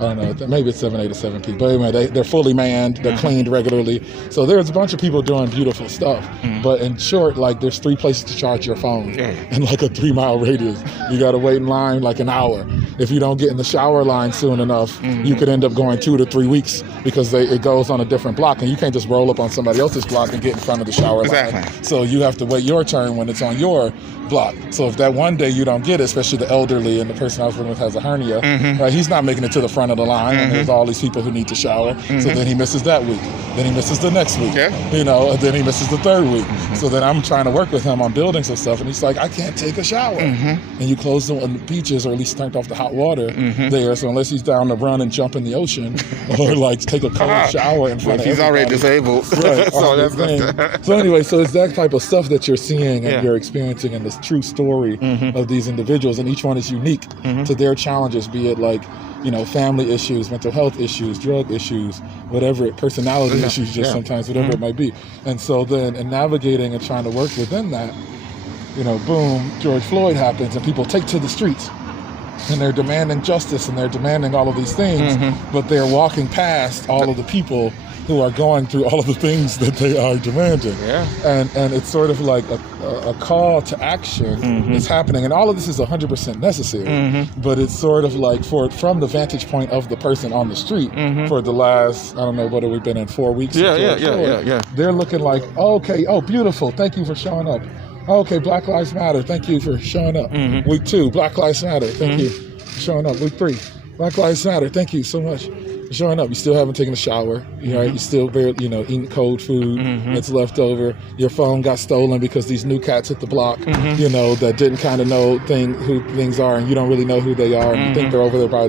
I don't know, maybe it's 7 a.m. to 7 p.m. But anyway, they're fully manned, they're cleaned regularly. So there's a bunch of people doing beautiful stuff. But in short, like there's 3 places to charge your phone in like a 3-mile radius. You got to wait in line like an hour. If you don't get in the shower line soon enough, you could end up going 2 to 3 weeks because it goes on a different block, and you can't just roll up on somebody else's block and get in front of the shower line. So you have to wait your turn when it's on your block. So if that one day you don't get it, especially the elderly, and the person I was working with has a hernia, right, he's not making it to the front of the line, and there's all these people who need to shower. So then he misses that week. Then he misses the next week. And then he misses the 3rd week. So then I'm trying to work with him on building some stuff, and he's like, I can't take a shower. And you close the beaches, or at least turned off the hot water there. So unless he's down to run and jump in the ocean, or like take a cold shower in front of he's already disabled. Right. So anyway, so it's that type of stuff that you're seeing and you're experiencing in this true story of these individuals, and each one is unique to their challenges, be it like, family issues, mental health issues, drug issues, whatever, personality issues, just sometimes, whatever it might be. And so then in navigating and trying to work within that, boom, George Floyd happens and people take to the streets. And they're demanding justice and they're demanding all of these things, but they're walking past all of the people who are going through all of the things that they are demanding. And it's sort of like a call to action is happening. And all of this is 100% necessary, but it's sort of like from the vantage point of the person on the street for the last, I don't know, what have we been in, 4 weeks? They're looking like, oh, beautiful, thank you for showing up. Okay, Black Lives Matter, thank you for showing up. Week 2, Black Lives Matter, thank you for showing up. Week 3, Black Lives Matter, thank you so much for showing up. You still haven't taken a shower, right? You still barely, eating cold food that's left over. Your phone got stolen because these new cats hit the block, that didn't kind of know who things are, and you don't really know who they are, and you think they're over there by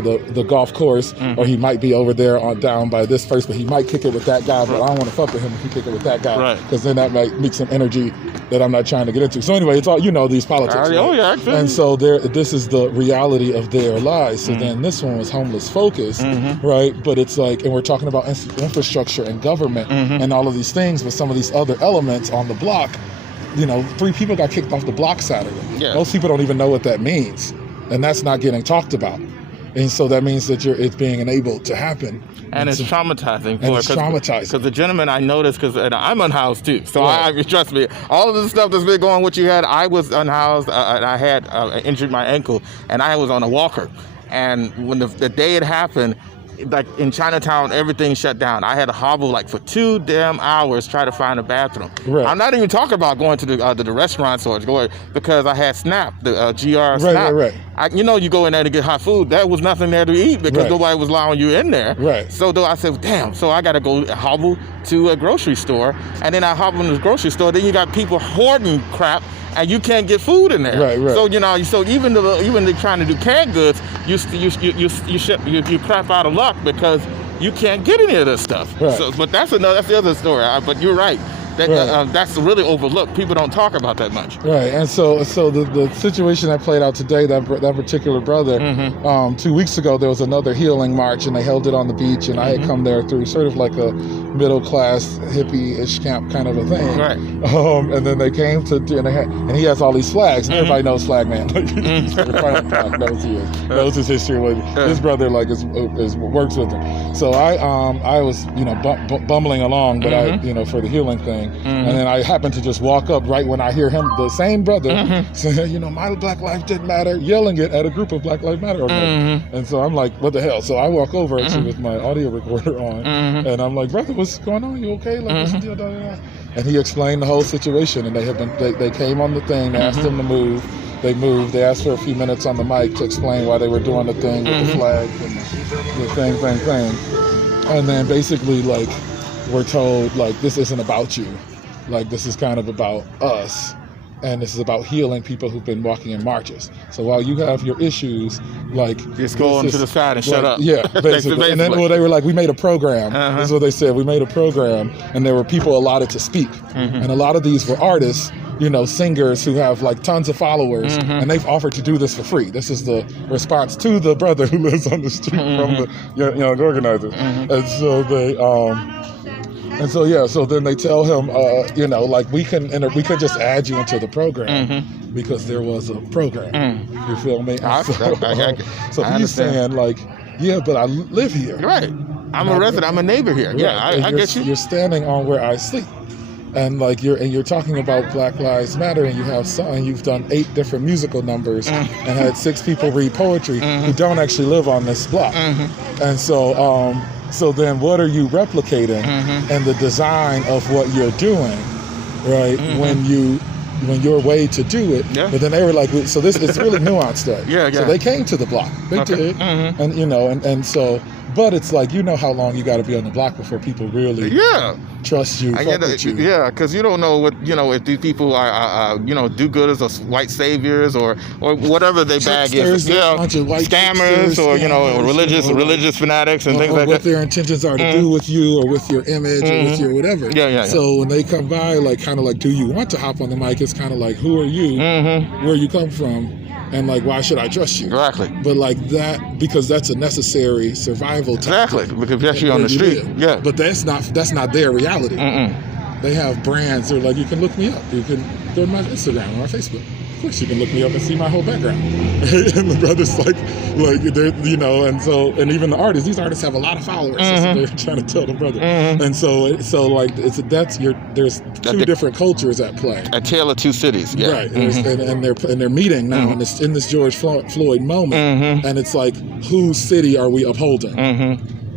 the golf course, or he might be over there down by this person, but he might kick it with that guy, but I don't want to fuck with him if he kick it with that guy, because then that might make some energy that I'm not trying to get into. So anyway, it's all, these politics. Right? Oh yeah, actually. And so this is the reality of their lives. So then this one was homeless focused, right? But it's like, and we're talking about infrastructure and government and all of these things, but some of these other elements on the block, 3 people got kicked off the block Saturday. Yeah. Most people don't even know what that means. And that's not getting talked about. And so that means that it's being enabled to happen. And it's traumatizing. It's traumatizing. Because the gentleman I noticed, because I'm unhoused too. So Right. trust me, all of the stuff that's been going, what you had, I was unhoused, and I had injured my ankle, and I was on a walker. And when the day it happened, like in Chinatown, everything shut down. I had to hobble like for 2 damn hours try to find a bathroom. Right. I'm not even talking about going to the restaurants or going, because I had SNAP, the GR SNAP. Right. You go in there to get hot food. There was nothing there to eat because Right. nobody was allowing you in there. Right. So I said, damn. So I got to go hobble to a grocery store, and then I hobble in the grocery store. Then you got people hoarding crap, and you can't get food in there. Right. So even trying to do canned goods, you crap out of luck because you can't get any of this stuff. Right. So, but that's the other story. But you're right. That's really overlooked. People don't talk about that much. Right, and so the situation that played out today, that particular brother, 2 weeks ago there was another healing march, and they held it on the beach, and I had come there through sort of like a middle class hippie-ish camp kind of a thing. Right. And then they came and he has all these flags, and everybody knows Flag Man. knows his history. His brother works with him. So I was bumbling along, but I for the healing thing. And then I happened to just walk up right when I hear him, the same brother, saying, my Black Lives Didn't Matter, yelling it at a group of Black Lives Matter organizers. And so I'm like, what the hell? So I walk over actually with my audio recorder on, and I'm like, brother, what's going on? You okay? Like, what's the deal? Da, da, da. And he explained the whole situation, and they came on the thing, they asked him to move. They moved. They asked for a few minutes on the mic to explain why they were doing the thing with the flag and the thing. And then basically, like, we're told, like, this isn't about you. Like, this is kind of about us. And this is about healing people who've been walking in marches. So while you have your issues, like... Just go on to the side and shut up. Yeah, basically. And then they were like, we made a program. This is what they said. We made a program, and there were people allotted to speak. And a lot of these were artists, singers who have like tons of followers, and they've offered to do this for free. This is the response to the brother who lives on the street from the young organizers. And so they... so then they tell him, like we can just add you into the program because there was a program. You feel me? So he's saying like, yeah, but I live here. Right. I'm a resident. I'm a neighbor here. Right. Yeah, I get you. You're standing on where I sleep. And like you're talking about Black Lives Matter, and you've done 8 different musical numbers and had 6 people read poetry who don't actually live on this block. And so then what are you replicating and the design of what you're doing, right? When your way to do it. Yeah. But then they were like, so this is really nuanced. Right? So they came to the block. They did. And and so, but it's like, how long you got to be on the block before people really trust you, fuck with you. Yeah, because you don't know what, if these people are do-gooders or white saviors or whatever they bag is. Scammers or, religious fanatics and things like that. What their intentions are to do with you or with your image or with your whatever. So when they come by, like, kind of like, do you want to hop on the mic? It's kind of like, who are you? Where you come from? And like, why should I trust you? Exactly. But like that, because that's a necessary survival tactic. Exactly, because that's you on the street. Yeah. But that's not their reality. They have brands. They're like, you can look me up. You can go to my Instagram or my Facebook. Of course, you can look me up and see my whole background. And the brother's like they're, and even the artists. These artists have a lot of followers. So they're trying to tell the brother. And so like there's 2 different cultures at play. A tale of 2 cities. Yeah. Right. And they're meeting now in this George Floyd moment. And it's like, whose city are we upholding?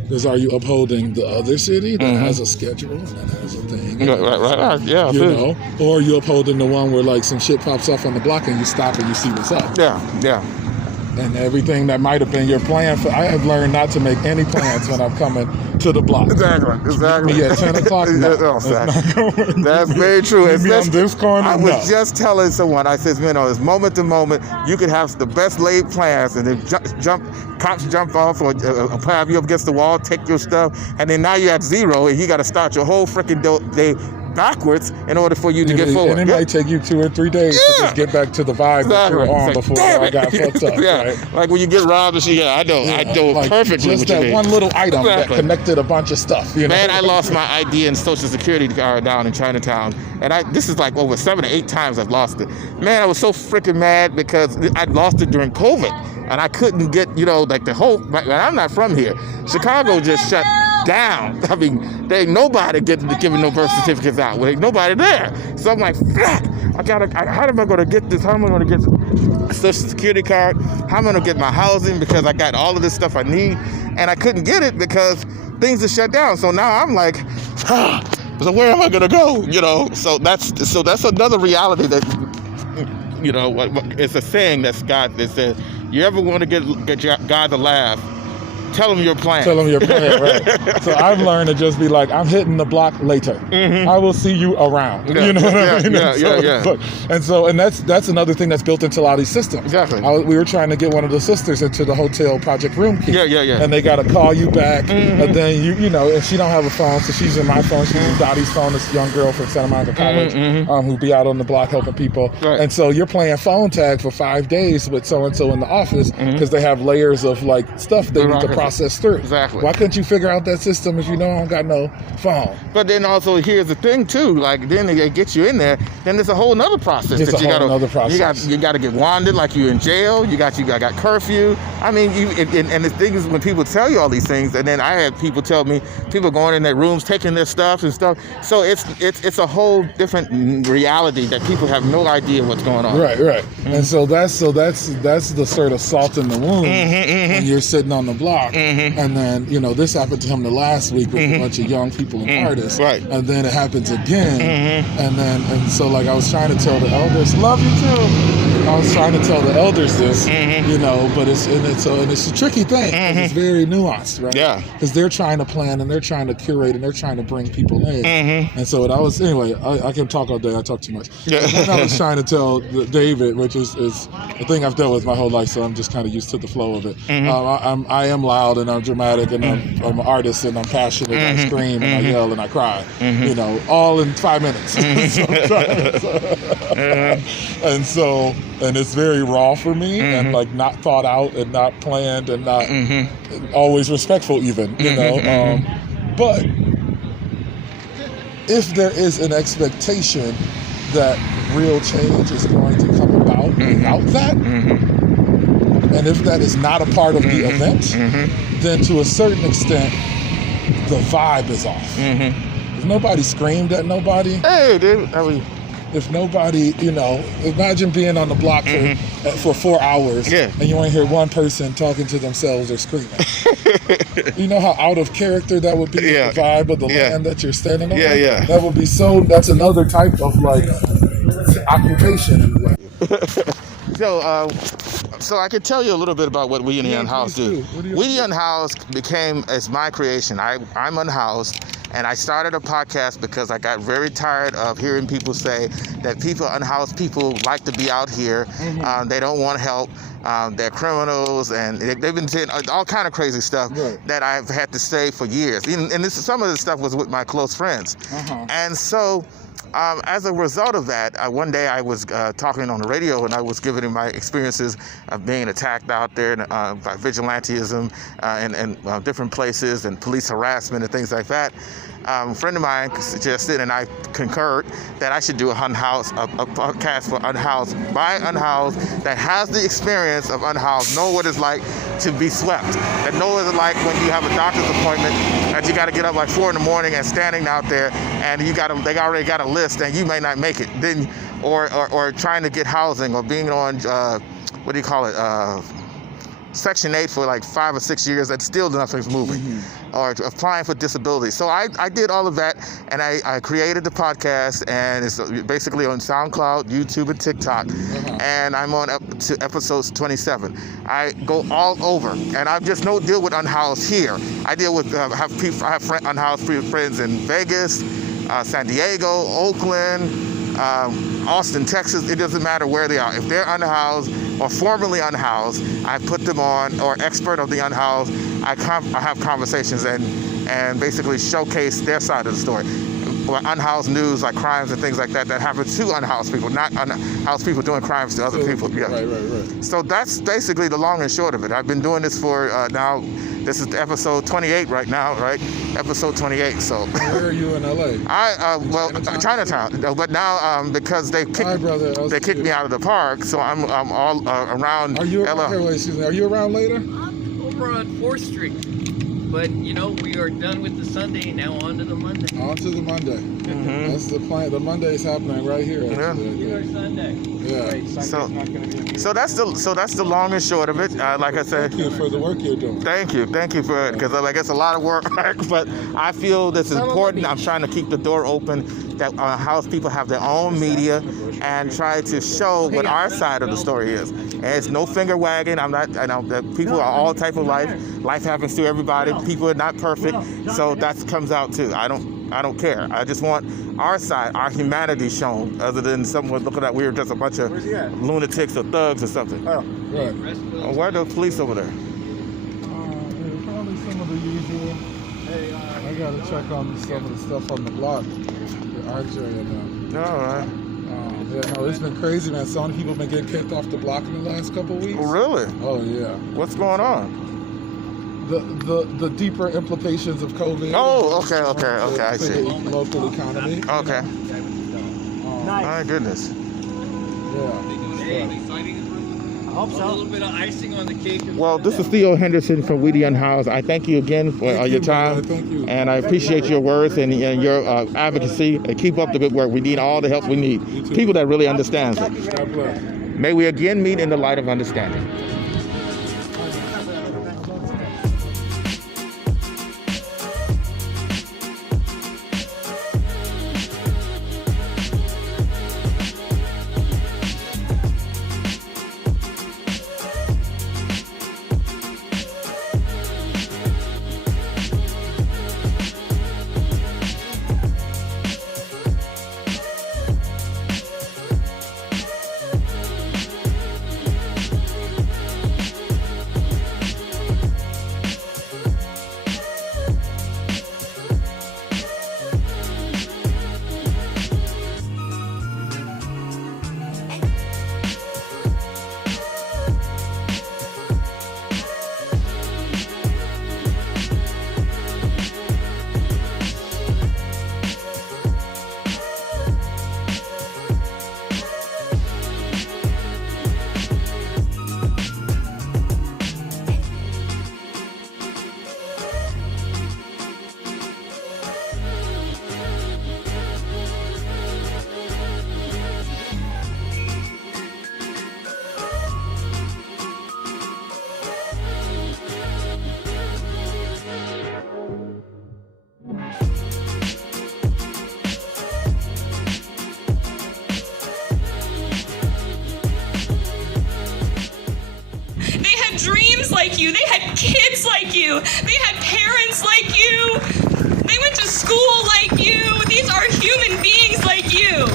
Because are you upholding the other city that has a schedule and that has a thing? Right. Yeah. Or are you upholding the one where like some shit pops off on the block and you stop and you see what's up? Yeah. And everything that might have been your plan I have learned not to make any plans when I'm coming to the block. Exactly. Me at 10 o'clock? No. That's very true. Me on this corner? I was just telling someone, I said, it's moment to moment. You could have the best laid plans and then cops jump off or have you up against the wall, take your stuff, and then now you're at 0 and you got to start your whole freaking day backwards in order for you to get forward. And it might take you 2 or 3 days to just get back to the vibe that you were on before I got fucked up. Yeah, right? like when you get robbed and shit. Yeah, I know like perfectly just what you that mean. one little item that connected a bunch of stuff. You know? Man, I lost my ID and social security card down in Chinatown, and this is like over 7 or 8 times I've lost it. Man, I was so freaking mad because I lost it during COVID, and I couldn't get, like the whole. I'm not from here. Chicago just shut down. I mean, there ain't nobody giving no birth certificates out. There ain't nobody there. So I'm like, fuck. How am I going to get this? How am I going to get a social security card? How am I going to get my housing? Because I got all of this stuff I need, and I couldn't get it because things are shut down. So now I'm like, so where am I going to go? So that's another reality that, it's a saying that's God that says, you ever want to get God to laugh, tell him your plan. Tell them your plan, right. So I've learned to just be like, I'm hitting the block later. Mm-hmm. I will see you around. Yeah, You know what I mean? Yeah. And that's another thing that's built into a lot of these systems. Exactly. We were trying to get one of the sisters into the hotel Project Room Key. Yeah. And they got to call you back. Mm-hmm. But then, and she don't have a phone, so she's in my phone. She's in Dottie's phone, this young girl from Santa Monica College, who be out on the block helping people. Right. And so you're playing phone tag for 5 days with so-and-so in the office because they have layers of stuff they need to process through. Exactly. Why couldn't you figure out that system if you don't got no phone? But then also here's the thing too, like then they get you in there, then there's a whole nother process. It's a whole nother process. You got to get wanded like you're in jail. You got curfew. I mean, and the thing is when people tell you all these things, and then I had people tell me people going in their rooms taking their stuff and stuff. So it's a whole different reality that people have no idea what's going on. Right. Mm-hmm. And so that's the sort of salt in the wound when you're sitting on the block, and then this happened to him the last week with a bunch of young people and artists, right? And then it happens again, and so I was trying to tell the elders, love you too. I was trying to tell the elders this, but it's a tricky thing. It's very nuanced, right? Yeah. Because they're trying to plan and they're trying to curate and they're trying to bring people in, and so I can talk all day. I talk too much. Yeah. And I was trying to tell David, which is a thing I've dealt with my whole life, so I'm just kind of used to the flow of it. I am loud and I'm dramatic and I'm an artist and I'm passionate and I scream and I yell and I cry, all in 5 minutes. And it's very raw for me and not thought out and not planned and not always respectful even, but if there is an expectation that real change is going to come about without that, and if that is not a part of the event, then to a certain extent, the vibe is off. If nobody screamed at nobody, hey, dude, if nobody, imagine being on the block for 4 hours and you only hear one person talking to themselves or screaming. You know how out of character that would be the vibe of the land that you're standing on? Yeah. That would be that's another type of occupation in a way. So I can tell you a little bit about what We in the Unhoused do. We the Unhoused is my creation. I'm unhoused, and I started a podcast because I got very tired of hearing people say that unhoused people like to be out here. They don't want help. They're criminals, and they've been saying all kind of crazy stuff that I've had to say for years. And some of this stuff was with my close friends. And so as a result of that, one day I was talking on the radio and I was giving him my experiences of being attacked out there by vigilantism in different places and police harassment and things like that. A friend of mine suggested, and I concurred, that I should do a podcast for Unhoused by Unhoused that has the experience of Unhoused, know what it's like to be swept, that know what it's like when you have a doctor's appointment that you got to get up like 4 a.m. and standing out there, and they already got a list, and you may not make it. Then, or trying to get housing, or being on Section 8 for like 5 or 6 years, and still nothing's moving, or applying for disability. So I did all of that, and I created the podcast, and it's basically on SoundCloud, YouTube, and TikTok, and I'm on up to episodes 27. I go all over, and I just don't deal with Unhoused here. I deal with I have Unhoused friends in Vegas, San Diego, Oakland, Austin, Texas. It doesn't matter where they are. If they're unhoused or formerly unhoused, I put them on, or expert of the unhoused. I have conversations and basically showcase their side of the story. unhoused news, like crimes and things like that happen to unhoused people, not unhoused people doing crimes to other people. Yeah. Right. So that's basically the long and short of it. I've been doing this for now. This is episode 28 right now, right? Episode 28. So. Where are you in LA? Chinatown. But now because they kicked me out of the park, so I'm all around. Are you LA. Excuse me. Are you around later? I'm over on 4th Street. But, you know, we are done with the Sunday, now on to the Monday. On to the Monday. Mm-hmm. That's the plan. The Monday is happening right here. Actually. Yeah. Sunday. Yeah. So that's the long and short of it. Like I said, thank you for the work you're doing. Thank you for it, because like it's a lot of work, but I feel this is important. I'm trying to keep the door open that house people have their own media and try to show what our side of the story is. And it's no finger wagging. I know that people are all type of life. Life happens to everybody. People are not perfect, so that comes out too. I don't care. I just want our side, our humanity shown, other than someone looking at we were just a bunch of lunatics or thugs or something. Oh, right. Why are those police over there? Probably some of the usual. I gotta check on some of the stuff on the block. RJ and All right. Yeah, no, it's been crazy, man. So many people have been getting kicked off the block in the last couple of weeks. Oh, really? Oh, yeah. What's going on? The deeper implications of COVID. Oh, okay. I see. The local economy. Okay. My goodness. Yeah. I hope so. A little bit of icing on the cake. Well, this is Theo Henderson from Weedy Unhoused. I thank you again for your time. Thank you. And I appreciate your words and your advocacy. And keep up the good work. We need all the help we need. People that really understand it. God bless. May we again meet in the light of understanding. Dreams like you, they had kids like you, they had parents like you, they went to school like you. These are human beings like you.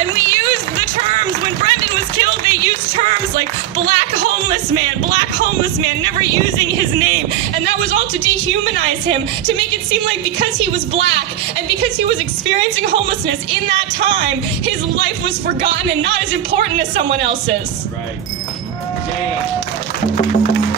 And we used the terms, when Brendan was killed, they used terms like black homeless man, never using his name. And that was all to dehumanize him, to make it seem like because he was black and because he was experiencing homelessness in that time, his life was forgotten and not as important as someone else's. Right. Jane.